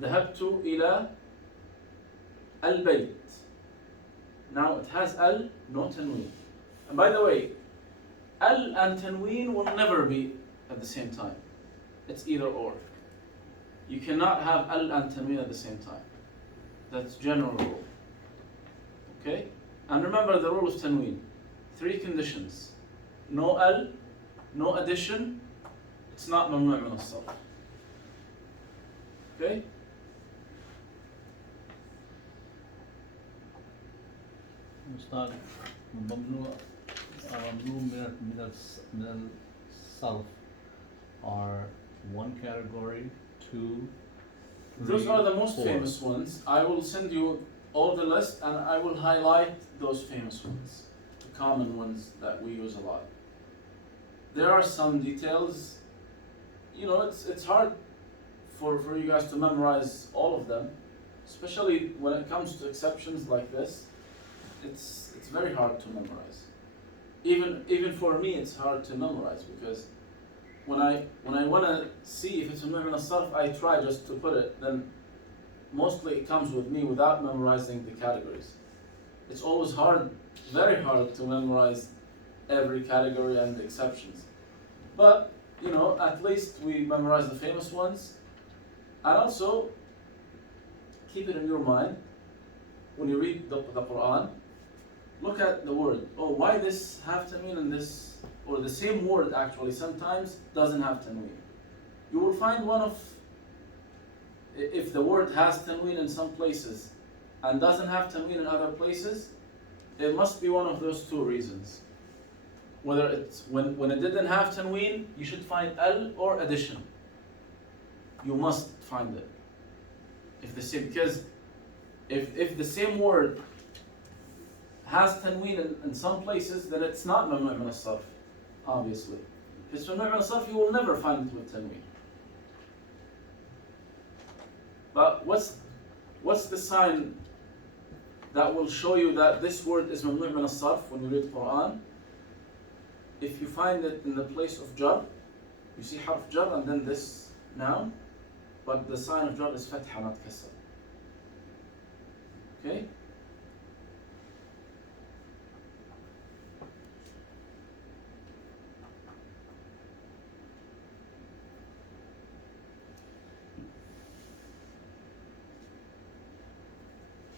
ذهبت إلى البيت, now it has al, no tanween. And by the way, al and tanween will never be at the same time. It's either or. You cannot have al and tanween at the same time. That's general rule. Okay? And remember the rule of tanween. 3 conditions. No al, no addition, it's not mamnu' min as-sarf. Okay? Ustad, mamnu min al-sarf are one category, 2, 3, Those are the most 4. famous ones. I will send you all the list and I will highlight those famous ones, the common ones that we use a lot. There are some details, it's hard for you guys to memorize all of them, especially when it comes to exceptions like this. It's very hard to memorize. Even for me, it's hard to memorize because when I want to see if it's mamnu' min as-sarf, I try just to put it. Then mostly it comes with me without memorizing the categories. It's always hard, very hard to memorize every category and the exceptions. But at least we memorize the famous ones, and also keep it in your mind when you read the Quran. Look at the word. Oh, why this have tanween and this, or the same word actually sometimes doesn't have tanween. You will find if the word has tanween in some places and doesn't have tanween in other places, it must be one of those 2 reasons. whether it's when it didn't have tanween, you should find al or addition. You must find it. If the same, because if the same word has tanween in some places, then it's not mamnu' min as-sarf, obviously. If it's mamnu' min as-sarf, you will never find it with tanween. But what's the sign that will show you that this word is mamnu' min as-sarf when you read Quran? If you find it in the place of jar, you see harf jar and then this noun, but the sign of jar is fatha, not kasra. Okay?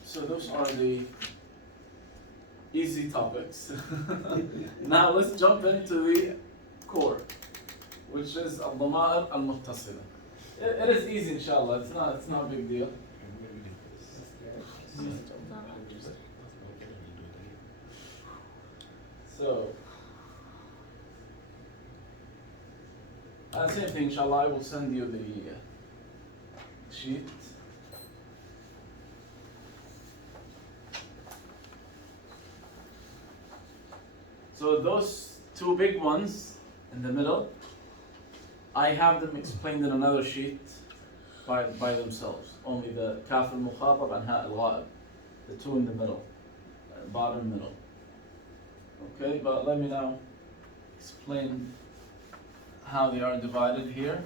So those are the easy topics. Now let's jump into the core, which is al-dama'ir al-muttasila. It is easy, inshallah. It's not a big deal. So, same thing, inshallah. I will send you the sheet. So those two big ones in the middle, I have them explained in another sheet by themselves. Only the kaf al-mukhatab and ha al-ghaib, the two in the middle, bottom middle. Okay, but let me now explain how they are divided here.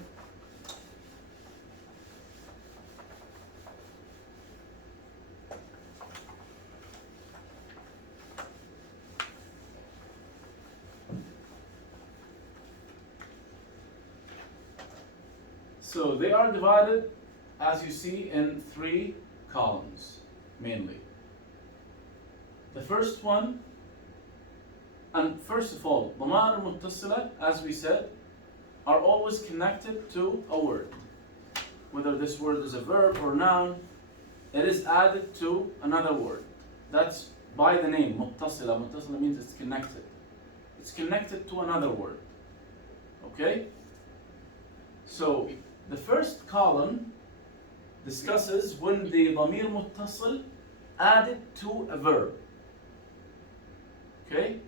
So they are divided, as you see, in 3 columns, mainly. The first one, and first of all, dama'ir al-muttasila, as we said, are always connected to a word. Whether this word is a verb or noun, it is added to another word. That's by the name, muttasila. Muttasila means it's connected. It's connected to another word. Okay? So, the first column discusses when the damir muttasil added to a verb. Okay?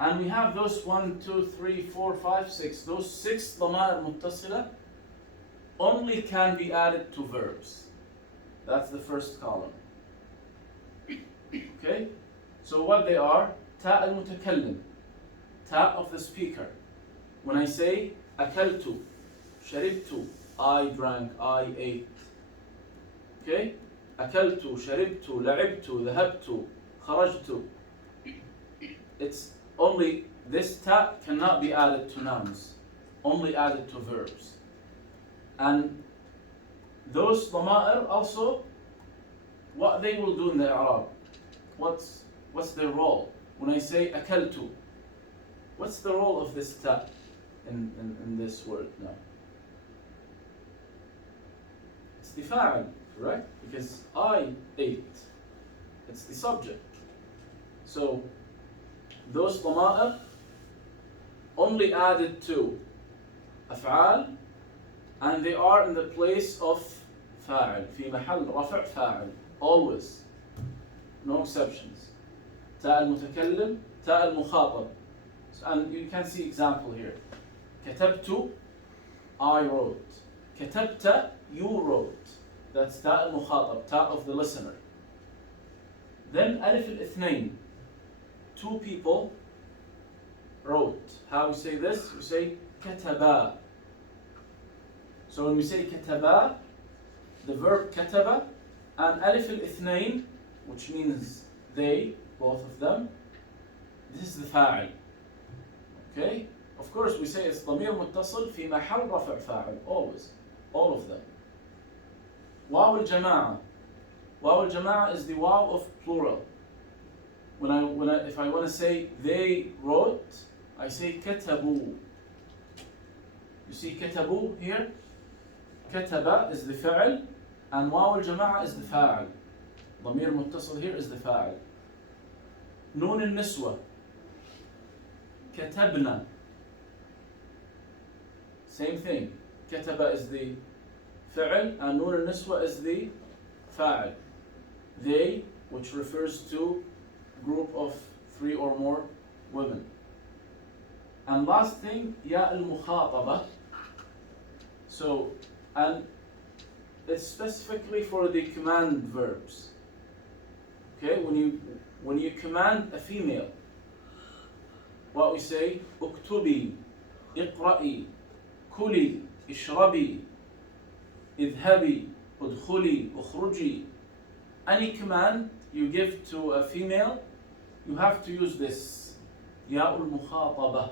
And we have those 1, 2, 3, 4, 5, 6. Those 6 dama'ir muttasila only can be added to verbs. That's the first column. Okay? So what they are, ta al-mutakallim, ta of the speaker. When I say akaltu, sharibtu, I drank, I ate. Okay? Akaltu, sharibtu, la'ibtu, dhahabtu, kharajtu. It's only, this ta cannot be added to nouns, only added to verbs. And those dama'ir also, what they will do in the i'rab, what's their role? When I say akaltu, what's the role of this ta in this word now? It's the fa'al, correct? Because I ate. It's the subject. So those dama'ir only added to af'al, and they are in the place of fa'al, fi mahal rafa' fa'al, always, no exceptions. Ta al-mutakallim, ta al-mukhatab. And you can see example here. Katabtu, I wrote. Katabta, you wrote. That's ta al-mukhatab, ta of the listener. Then alif al-ithnain, 2 people wrote. How we say this? We say kataba. So when we say kataba, the verb kataba and alif al-ithnain, which means they, both of them, this is the fa'il. Okay? Of course we say it's damir muttasil fi mahal rafa' fa'il, always, all of them. Waw al-jama'a. Waw al-jama'a is the waw of plural. If I want to say they wrote, I say katabu. You see katabu here? Kataba is the fa'il, and waw al-jama'a is the fa'il. Damir muttasil here is the fa'il. Noon al-niswa. كتبنا. Same thing. كتب is the فعل and نون النسوة is the فاعل. They, which refers to group of 3 or more women. And last thing, ياء المخاطبة. So, and it's specifically for the command verbs. Okay, when you command a female, what we say, اكتبي, اقرأي, كلي, اشربي, اذهبي, ادخلي, اخرجي. Any command you give to a female, you have to use this, ياء المخاطبة.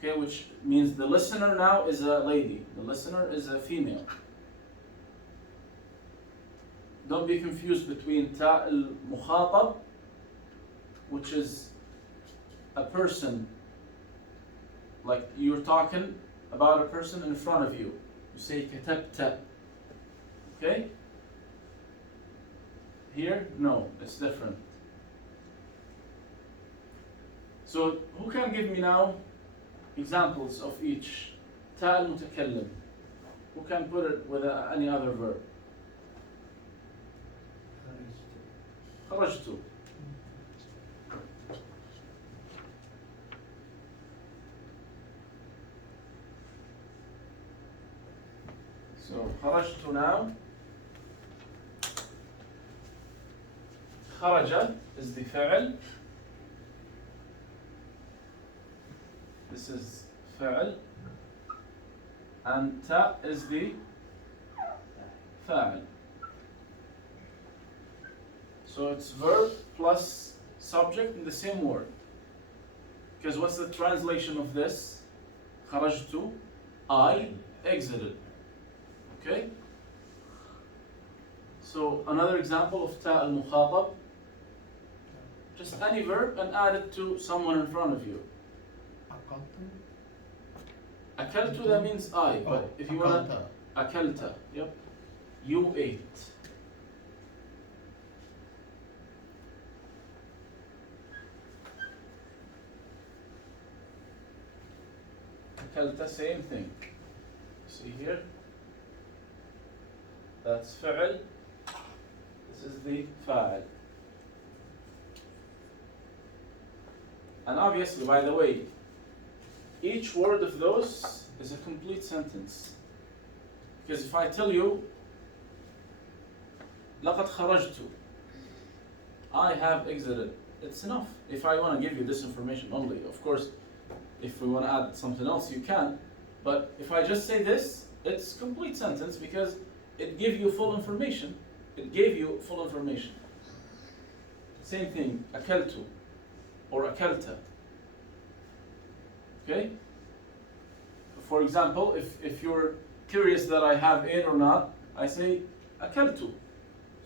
Okay, which means the listener now is a lady, the listener is a female. Don't be confused between ta al-mukhatab, which is a person, like you're talking about a person in front of you. You say katabta. Okay? Here, no, it's different. So, who can give me now examples of each? Ta al-mutakallim. Who can put it with any other verb? خرجت. So خرجت now. خرج is the فعل. This is فعل. And ta is the فاعل. So it's verb plus subject in the same word. Because what's the translation of this? خرجت, I exited. Okay? So another example of ta al-mukhatab. Just any verb and add it to someone in front of you. أكلت. أكلت, that means I. But Oh, if you want أكلت. أكلت, yep. You ate. أكلت, same thing. See here? That's فعل. This is the فاعل. And obviously, by the way, each word of those is a complete sentence. Because if I tell you, لقد خرجت, I have exited, it's enough. If I want to give you this information only, of course, if we want to add something else, you can. But if I just say this, it's complete sentence because it gives you full information. It gave you full information. Same thing, أكلت or أكلت. Okay? For example, if you're curious that I have ate or not, I say أكلت.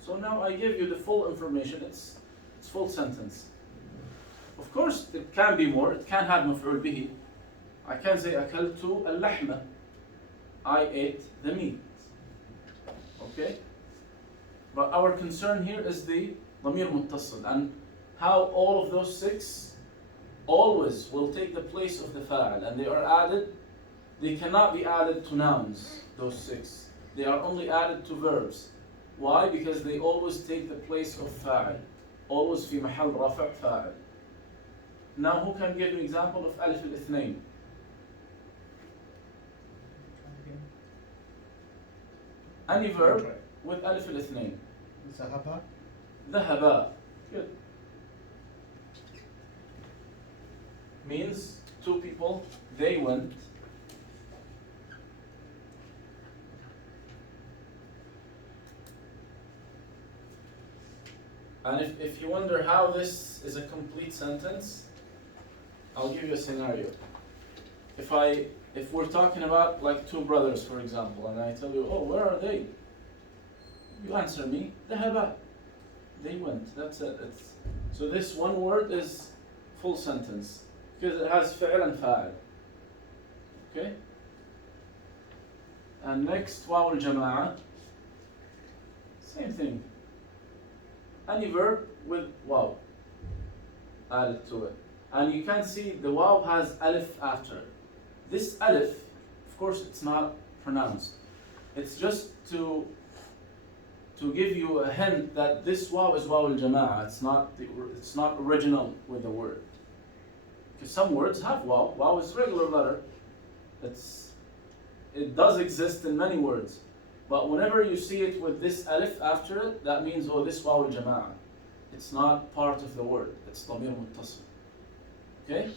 So now I give you the full information. It's full sentence. Of course, it can be more. It can have مفعول به. I can say أكلت اللحمة. I ate the meat. Okay? But our concern here is the ضمير متصل and how all of those 6 always will take the place of the فاعل, and they are added. They cannot be added to nouns, those 6. They are only added to verbs. Why? Because they always take the place of فاعل. Always في محل رفع فاعل. Now who can give an example of ألف الاثنين? Any verb with ألف الاثنين. ذهب. ذهب. Good. Means 2 people, they went. And if you wonder how this is a complete sentence, I'll give you a scenario. If we're talking about like 2 brothers, for example, and I tell you, oh, where are they? You answer me, ذهب. They went. That's it. So this one word is full sentence because it has فعل and فاعل. Okay? And next, واو الجماعة. Same thing. Any verb with واو added to it. And you can see the waw has alif after it. This alif, of course, it's not pronounced. It's just to give you a hint that this waw is waw al-jama'ah. It's not original with the word. Because some words have waw. Waw is a regular letter. It does exist in many words. But whenever you see it with this alif after it, that means, oh, this waw al-jama'ah. It's not part of the word. It's ضمير متصل. Okay?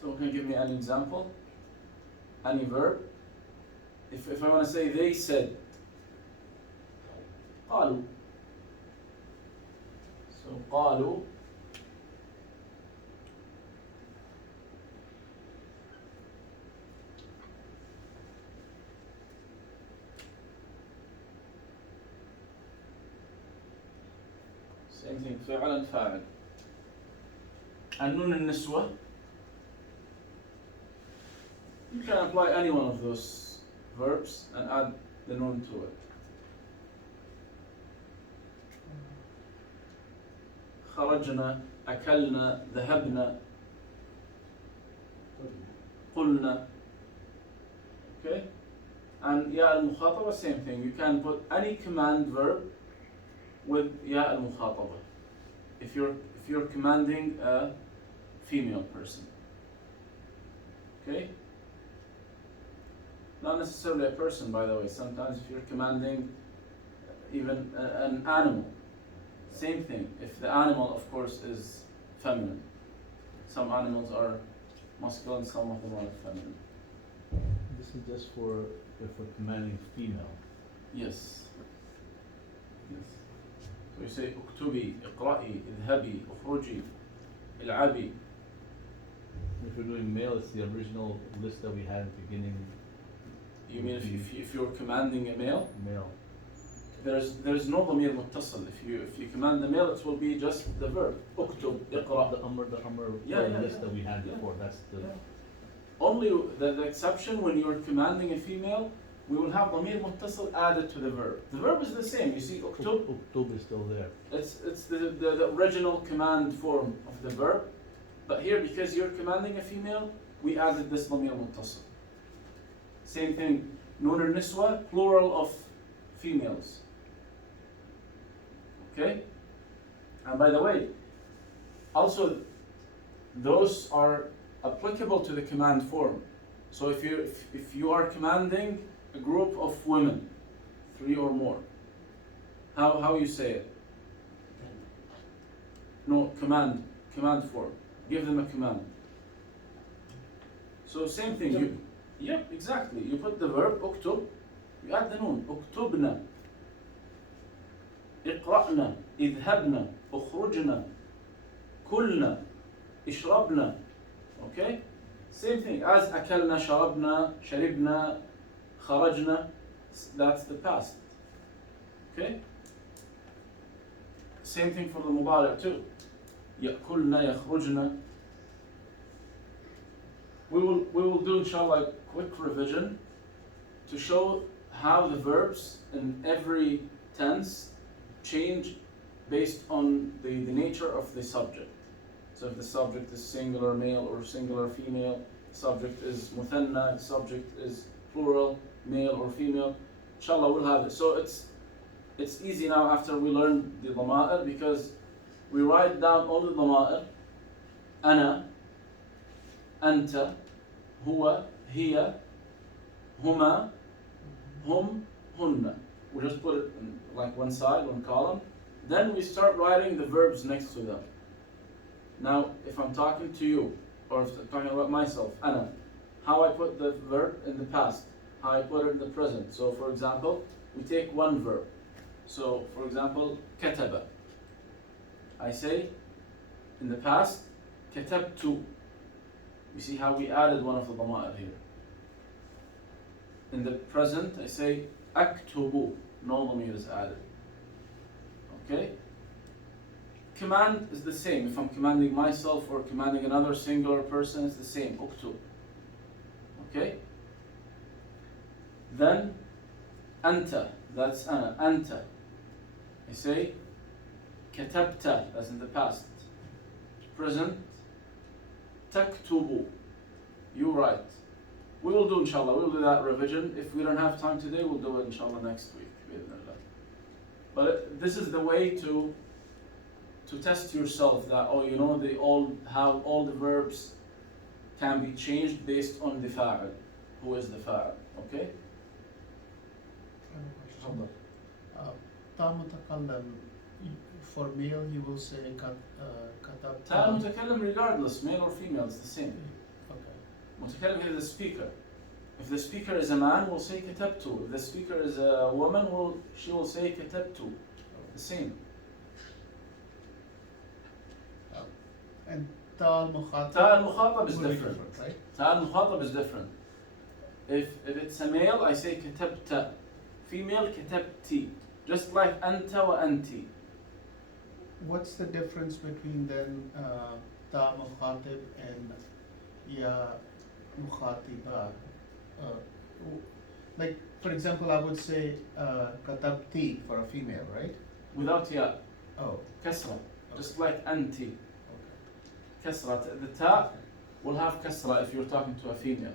So can you give me an example? Any verb? If I want to say they said, قالوا. So قالوا. Same thing, فعلا فاعل. النون النسوة. You can apply any one of those verbs and add the noon to it. خرجنا, أكلنا, ذهبنا, قلنا. Okay? And يا المخاطبة, same thing. You can put any command verb with يا المخاطبة. If you're commanding a female person. Okay? Not necessarily a person, by the way. Sometimes if you're commanding even an animal, same thing. If the animal, of course, is feminine. Some animals are masculine, some of them are feminine. This is just for if we're commanding female. Yes. Yes. So you say اكتبي, اقرأي, اذهبي, اخرجي, العبي. If we're doing male, it's the original list that we had at the beginning. You mean if you're commanding a male? Male. There's no ضمير متصل. If you command the male, it will be just the verb. اكتب, اقرأ. The umr list that we had before. That's the. Yeah. Only the exception when you're commanding a female, we will have ضمير متصل added to the verb. The verb is the same. You see, اكتب. Uktub is still there. It's the original command form of the verb, but here because you're commanding a female, we added this ضمير متصل. Same thing. نون النسوة, plural of females. Okay? And by the way, also those are applicable to the command form. So if you are commanding a group of women, 3 or more, how you say it? No, command form. Give them a command. So same thing. Yep, exactly. You put the verb اكتب, you add the noon. اكتبنا, اقرأنا, اذهبنا, اخرجنا, كلنا, اشربنا. Okay? Same thing as أكلنا, شربنا, شربنا, خرجنا. That's the past. Okay? Same thing for the مضارع too. يأكلنا, يخرجنا. We will do inshallah a quick revision to show how the verbs in every tense change based on the nature of the subject. So if the subject is singular male or singular female, the subject is muthanna, the subject is plural, male or female, inshallah we'll have it. So it's easy now after we learn the dhama'ir because we write down all the dhama'ir. Ana, anta, huwa, hiya, huma, hum, hunna. We just put it in like one side, one column. Then we start writing the verbs next to them. Now, if I'm talking to you, or if I'm talking about myself, ana, how I put the verb in the past, how I put it in the present. So, for example, we take one verb. So, for example, kataba. I say, in the past, katabtu. You see how we added one of the dhama'ir here. In the present, I say, aktubu. No dhamir is added. Okay? Command is the same. If I'm commanding myself or commanding another singular person, it's the same. Uktub. Okay? Then, anta. That's ana. Anta. I say, katabta. That's in the past. present. تكتب. You write. We will do inshallah, we will do that revision. If we don't have time today, we'll do it inshallah next week. But this is the way to test yourself that, oh, you know, how all the verbs can be changed based on the fa'il. Who is the fa'il? Okay? تفضل. تا متكلم for male he will say كتبت. Ta mutakallim regardless, male or female, it's the same. Okay. Mutakallim is the speaker. If the speaker is a man, we'll say كتبت. If the speaker is a woman, she will say كتبت. The same. And تا المخاطب. Ta al-mukhatab is will be different. right? Ta al-mukhatab is different. If it's a male, I say كتبت. Female, كتبتي. Just like أنت وأنتي. What's the difference between then تا مخاطب and يا مخاطبة? Like for example, I would say كتبتي for a female, right? Without ya. Oh. Kasra. Just like أنتي. Okay. Kasra. The ta will have kasra if you're talking to a female.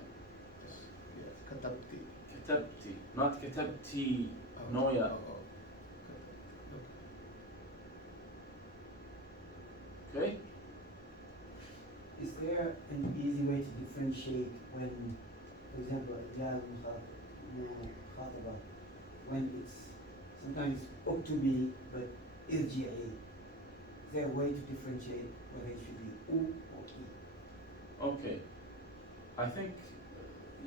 Yeah. كتبتي. كتبتي. Not كتبتي. No ya. Okay? Is there an easy way to differentiate when, for example, when it's sometimes ought to be but irji'i? Is there a way to differentiate whether it should be u or i? Okay. I think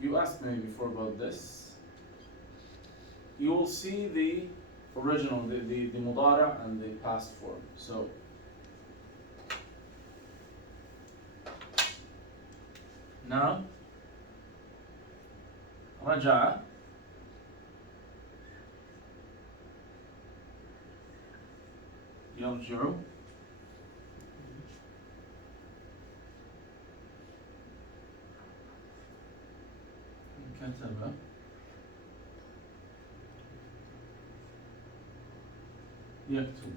you asked me before about this. You will see the original, the mudara and the past form. So now رجع يرجع كتب يكتب.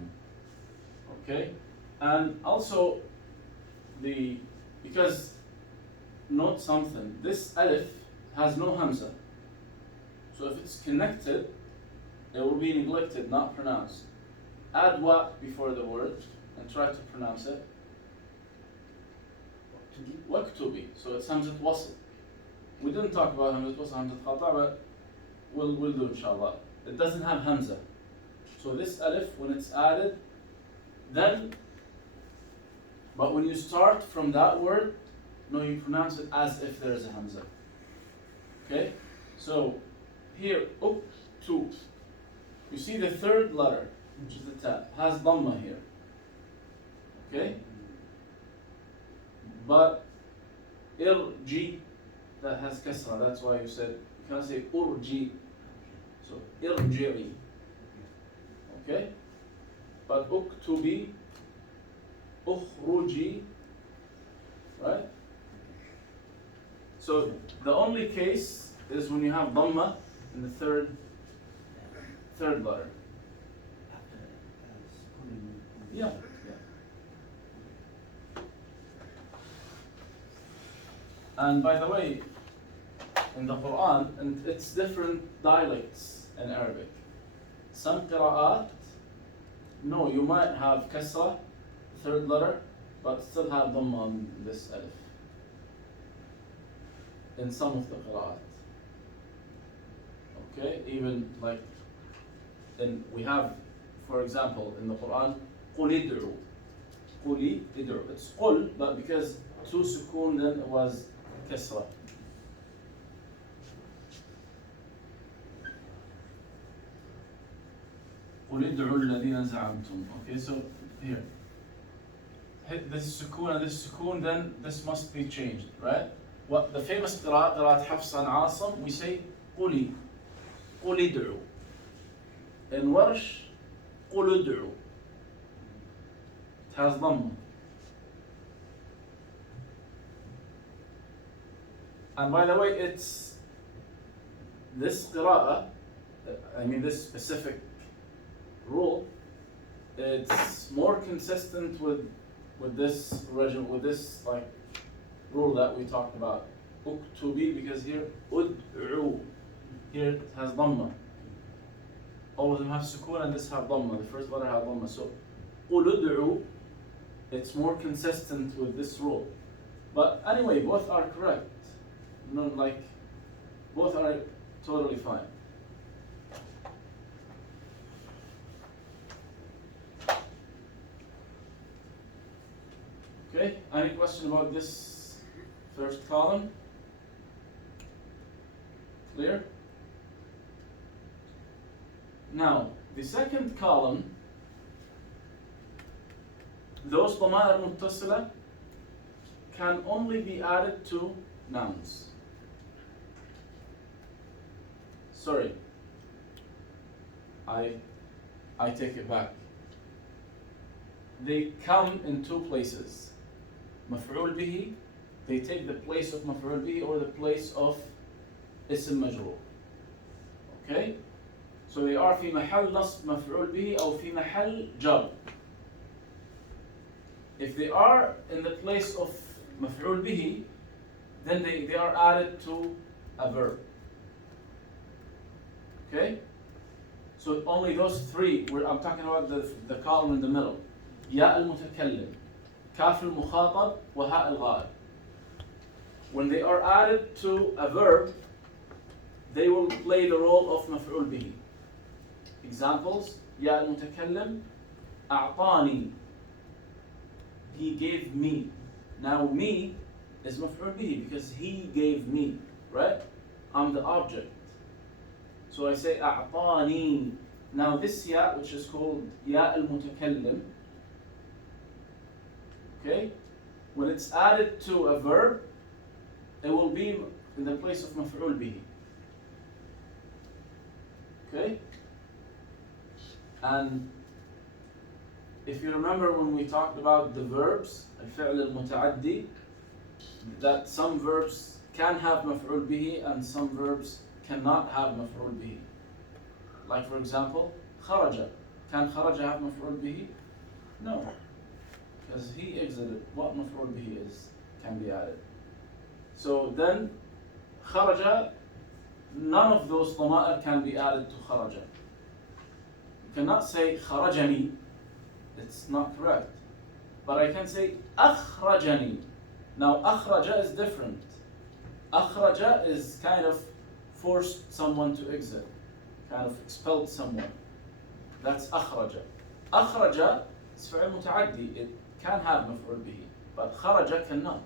Okay, and also because note something, this alif has no hamza, so if it's connected it will be neglected, not pronounced. Add what before the word and try to pronounce it. waktubi, so it's hamzat wasl. We didn't talk about hamzat wasl, hamzat khata, but we'll do inshallah. It doesn't have hamza, so this alif when it's added then, but when you start from that word, no, you pronounce it as if there is a hamza. Okay, so here uktu, you see the third letter, which is the ta, has dhamma here. Okay, but irji, that has kasra, that's why you said, you cannot say urji, so irji'i. Okay, but uktubi, ukhruji, right? So the only case is when you have dhamma in the third letter. Yeah, yeah. And by the way, in the Quran, and it's different dialects in Arabic. Some qira'at, no, you might have kasra, third letter, but still have dhamma on this alif. In some of the qira'at. Okay, even like, we have, for example, in the Quran, قُلِ ادْعُوا. قُلِ ادْعُوا. It's قُل, but because two sukoon then it was kasra. قُلِ ادْعُوا الَّذِينَ زَعَمْتُمْ. Okay, so here. This is sukoon and this sukoon, then this must be changed, right? What the famous qira'at Hafs and Asim, we say قُلِ ادْعُوا. In Warsh, قُلِ ادْعُوا. It has dhamma. And by the way, it's this qira'ah, I mean this specific rule, it's more consistent with with this like rule that we talked about. Uktubi, because here ud'u, here it has dhamma. All of them have sukun and this have dhamma. The first letter have dhamma. So ulud'u, it's more consistent with this rule. But anyway, both are correct. No, like both are totally fine. Okay, any question about this first column? Clear? Now, the second column, those ضمائر متصلة can only be added to nouns. Sorry, I take it back. They come in two places. مفعول به, they take the place of مفعول به or the place of اسم مجرور. Okay? So they are في محل نصب مفعول به أو في محل جر. If they are in the place of مفعول به, then they are added to a verb. Okay? So only those three, I'm talking about the column in the middle. ياء المتكلم, كاف المخاطب, وهاء الغائب. When they are added to a verb, they will play the role of مفعول به. Examples: ياء المتكلم أعطاني, he gave me. Now me is مفعول به because he gave me, right? I'm the object. So I say أعطاني. Now this ياء, which is called ياء المتكلم, okay? When it's added to a verb, it will be in the place of مفعول به. Okay? And if you remember when we talked about the verbs, الفعل المتعدي, that some verbs can have مفعول به and some verbs cannot have مفعول به. Like for example, خرج. Can خرج have مفعول به? No. Because he exited. What مفعول به is can be added. So then, خرج, none of those ضمائر can be added to خرج. You cannot say خرجني. It's not correct. But I can say أخرجني. Now أخرج is different. أخرج is kind of forced someone to exit, kind of expelled someone. That's أخرج. أخرج is فعل متعدي. It can have مفعول به, but خرج cannot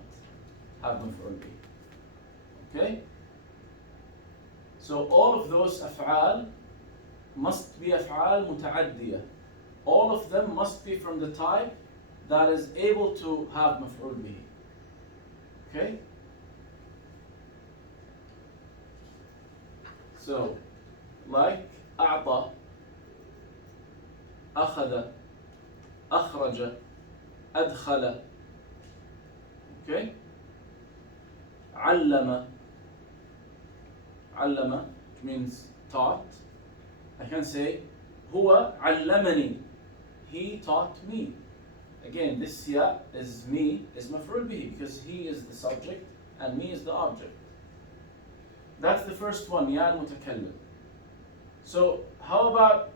have مفعول به. Okay? So all of those أفعال must be أفعال متعدية. All of them must be from the type that is able to have مفعول به. Okay? So, like أعطى, أخذ, أخرج, أدخل. Okay? علم. علم means taught. I can say هو علمني. He taught me. Again, this ya is me, is مفعول به because he is the subject and me is the object. That's the first one, يا المتكلم. So how about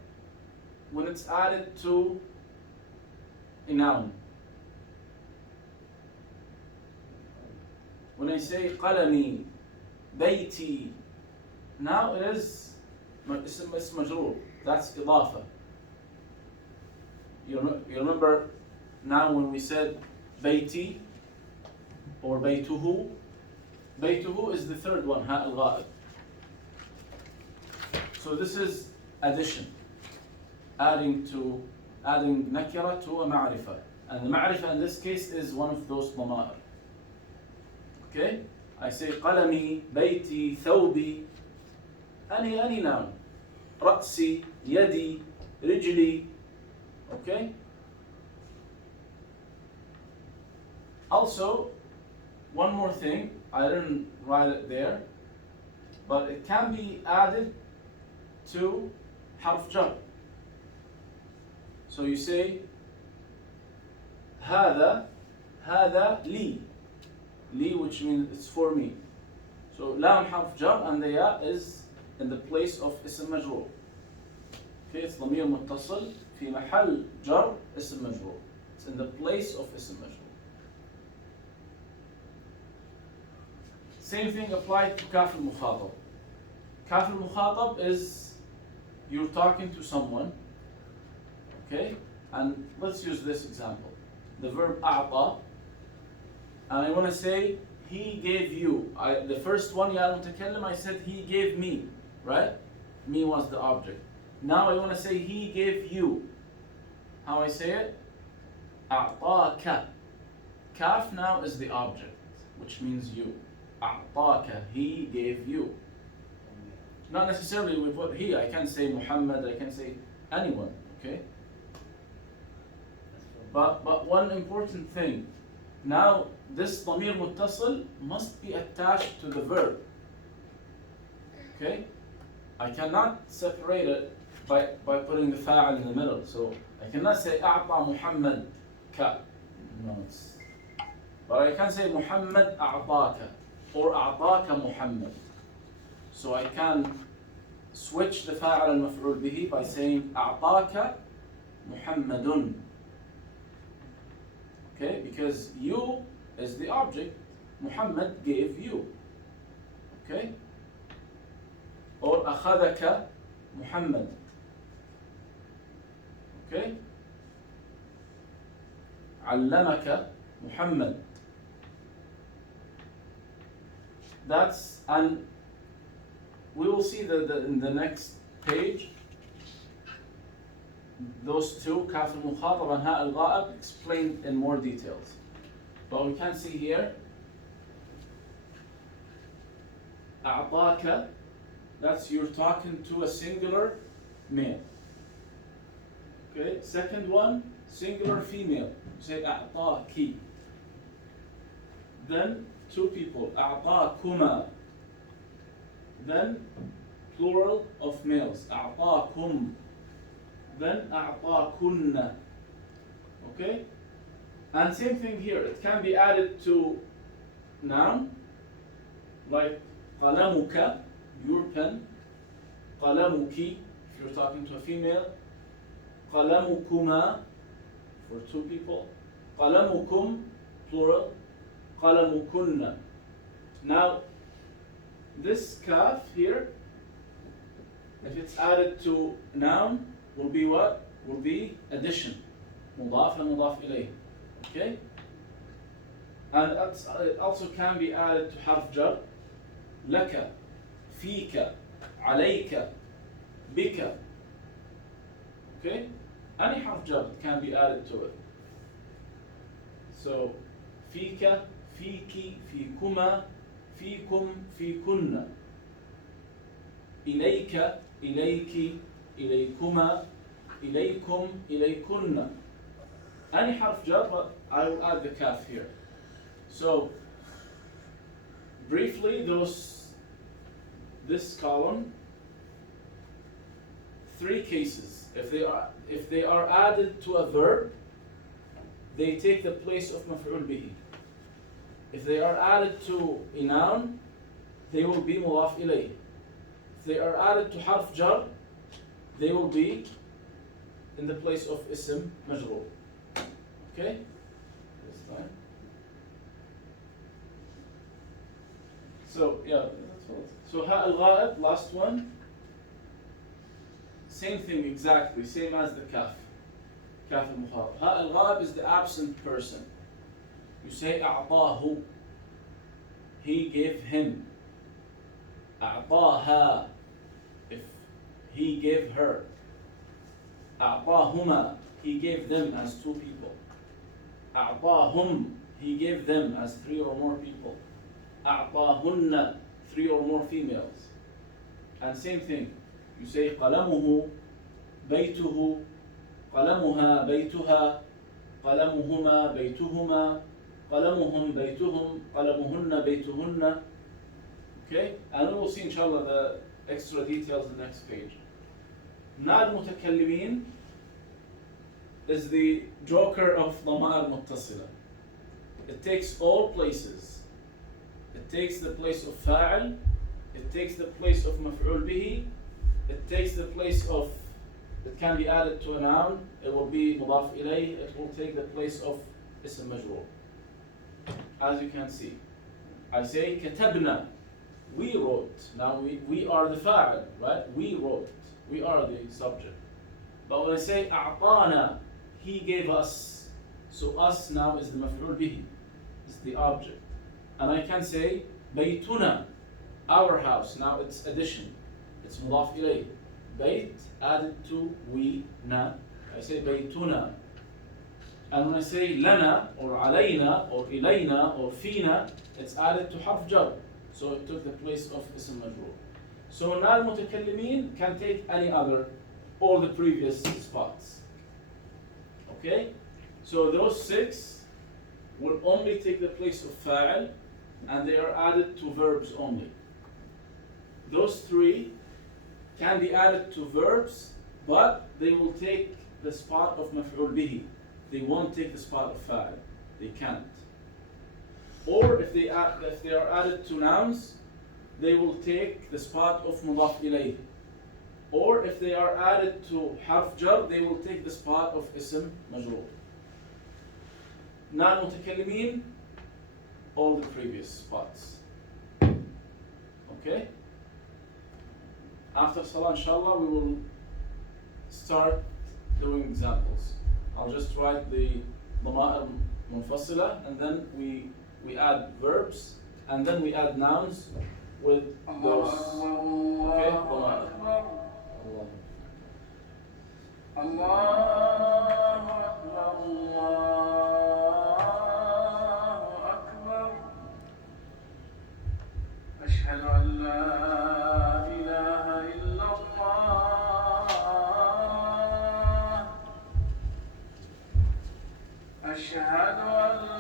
when it's added to a noun? When I say قلمي, بيتي, now it is اسم مجرور. That's إضافة. You remember now when we said بيتي or بيته? بيته is the third one, هاء الغائب. So this is addition, adding nakira to a ma'rifah, and the ma'rifah in this case is one of those ضمائر. Okay, I say قلمي, بيتي, ثوبي, any noun, رأسي, يدي, رجلي. Okay. Also, one more thing, I didn't write it there, but it can be added to حرف جر. So you say هذا لي. لي, which means it's for me. So لام حرف جر and the يا is in the place of اسم مجرور. Okay, it's ضمير متصل في محل جر اسم مجرور. It's in the place of اسم مجرور. Same thing applied to كاف المخاطب. كاف المخاطب is you're talking to someone. Okay, and let's use this example. The verb أعطى, and I want to say he gave you. The first one, يا المتكلم, I said he gave me, right? Me was the object. Now I want to say he gave you. How I say it? أعطاك. Kaf now is the object, which means you. أعطاك, he gave you. Not necessarily we put he. I can say Muhammad, I can say anyone, okay? But one important thing. Now this ضمير متصل must be attached to the verb. Okay? I cannot separate it by putting the فاعل in the middle. So I cannot say أعطى محمد ك. No, it's, but I can say محمد أعطاك or أعطاك محمد. So I can switch the فاعل المفعول به by saying أعطاك محمد. Okay, because you is the object, Muhammad gave you. Okay? Or أخذك محمد. Okay? علمك محمد. That's, and we will see in the next page those two, كاف المخاطب and هاء الغائب, explained in more details. But we can see here أعطاك, that's you're talking to a singular male. Okay, second one, singular female. You say أعطاكِ. Then two people, أعطاكما. Then plural of males, أعطاكم. Then أعطاكن. Okay? And same thing here, it can be added to noun, like قلمك, your pen. قلمك, if you're talking to a female. قلمكما, for two people. قلمكم, plural. قلمكن. Now, this kaf here, if it's added to noun, will be what? Will be addition. مضاف ومضاف إليه. Okay? And it also can be added to حرف جر. لك, فيك, عليك, بك. Okay? Any حرف جر can be added to it. So, فيك, فيك, فيكما, فيكم, فيكن. إليك, إليك, إليكما, إليكم, إليكن. Any حرف جر, but I will add the kaf here. So, briefly, this column, three cases. If they are added to a verb, they take the place of مفعول به. If they are added to a noun, they will be مضاف إليه. If they are added to حرف جر, they will be in the place of اسم مجرور. Okay? This time. So, yeah, that's all. So, هاء الغائب, last one. Same thing exactly, same as the kaf. Kaf al-mukhatab. هاء الغائب is the absent person. You say أعطاه. He gave him. أعطاها. If he gave her. أعطاهما. He gave them as two people. أعطاهم. He gave them as three or more people. أعطاهن. Three or more females. And same thing. You say قلمه, بيته, قلمها, بيتها, قلمهما, بيتهما, قلمهم, بيتهم, قلمهن, بيتهن. Okay? And we will see inshallah the extra details in the next page. مع المتكلمين, is the joker of ضمائر متصلة. It takes all places. It takes the place of فاعل. It takes the place of مفعول به. It takes the place of, it can be added to a noun. It will be مضاف إليه. It will take the place of اسم مجرور. As you can see, I say كتبنا. We wrote. Now we are the فاعل, right? We wrote. We are the subject. But when I say أعطانا, he gave us. So us now is the مفعول به. It's the object. And I can say بيتنا, our house. Now it's addition. It's مضاف إليه. بيت added to we, na. I say بيتنا. And when I say لنا or علينا or إلينا or فينا, it's added to حرف جر. So it took the place of اسم مجرور. So now المتكلمين can take any other, all the previous spots. Okay? So those 6 will only take the place of فاعل, and they are added to verbs only. Those 3 can be added to verbs, but they will take the spot of مفعول به. They won't take the spot of فاعل. They can't. Or if they are added to nouns, they will take the spot of مضاف إليه. Or if they are added to حرف جر, they will take the spot of اسم مجرور. Non-متكلمين, all the previous spots. Okay? After Salah, inshallah, we will start doing examples. I'll just write the ضمائر منفصلة, and then we add verbs, and then we add nouns with those. Okay? ضمائر. الله أكبر الله أكبر أشهد أن لا إله إلا الله أشهد أن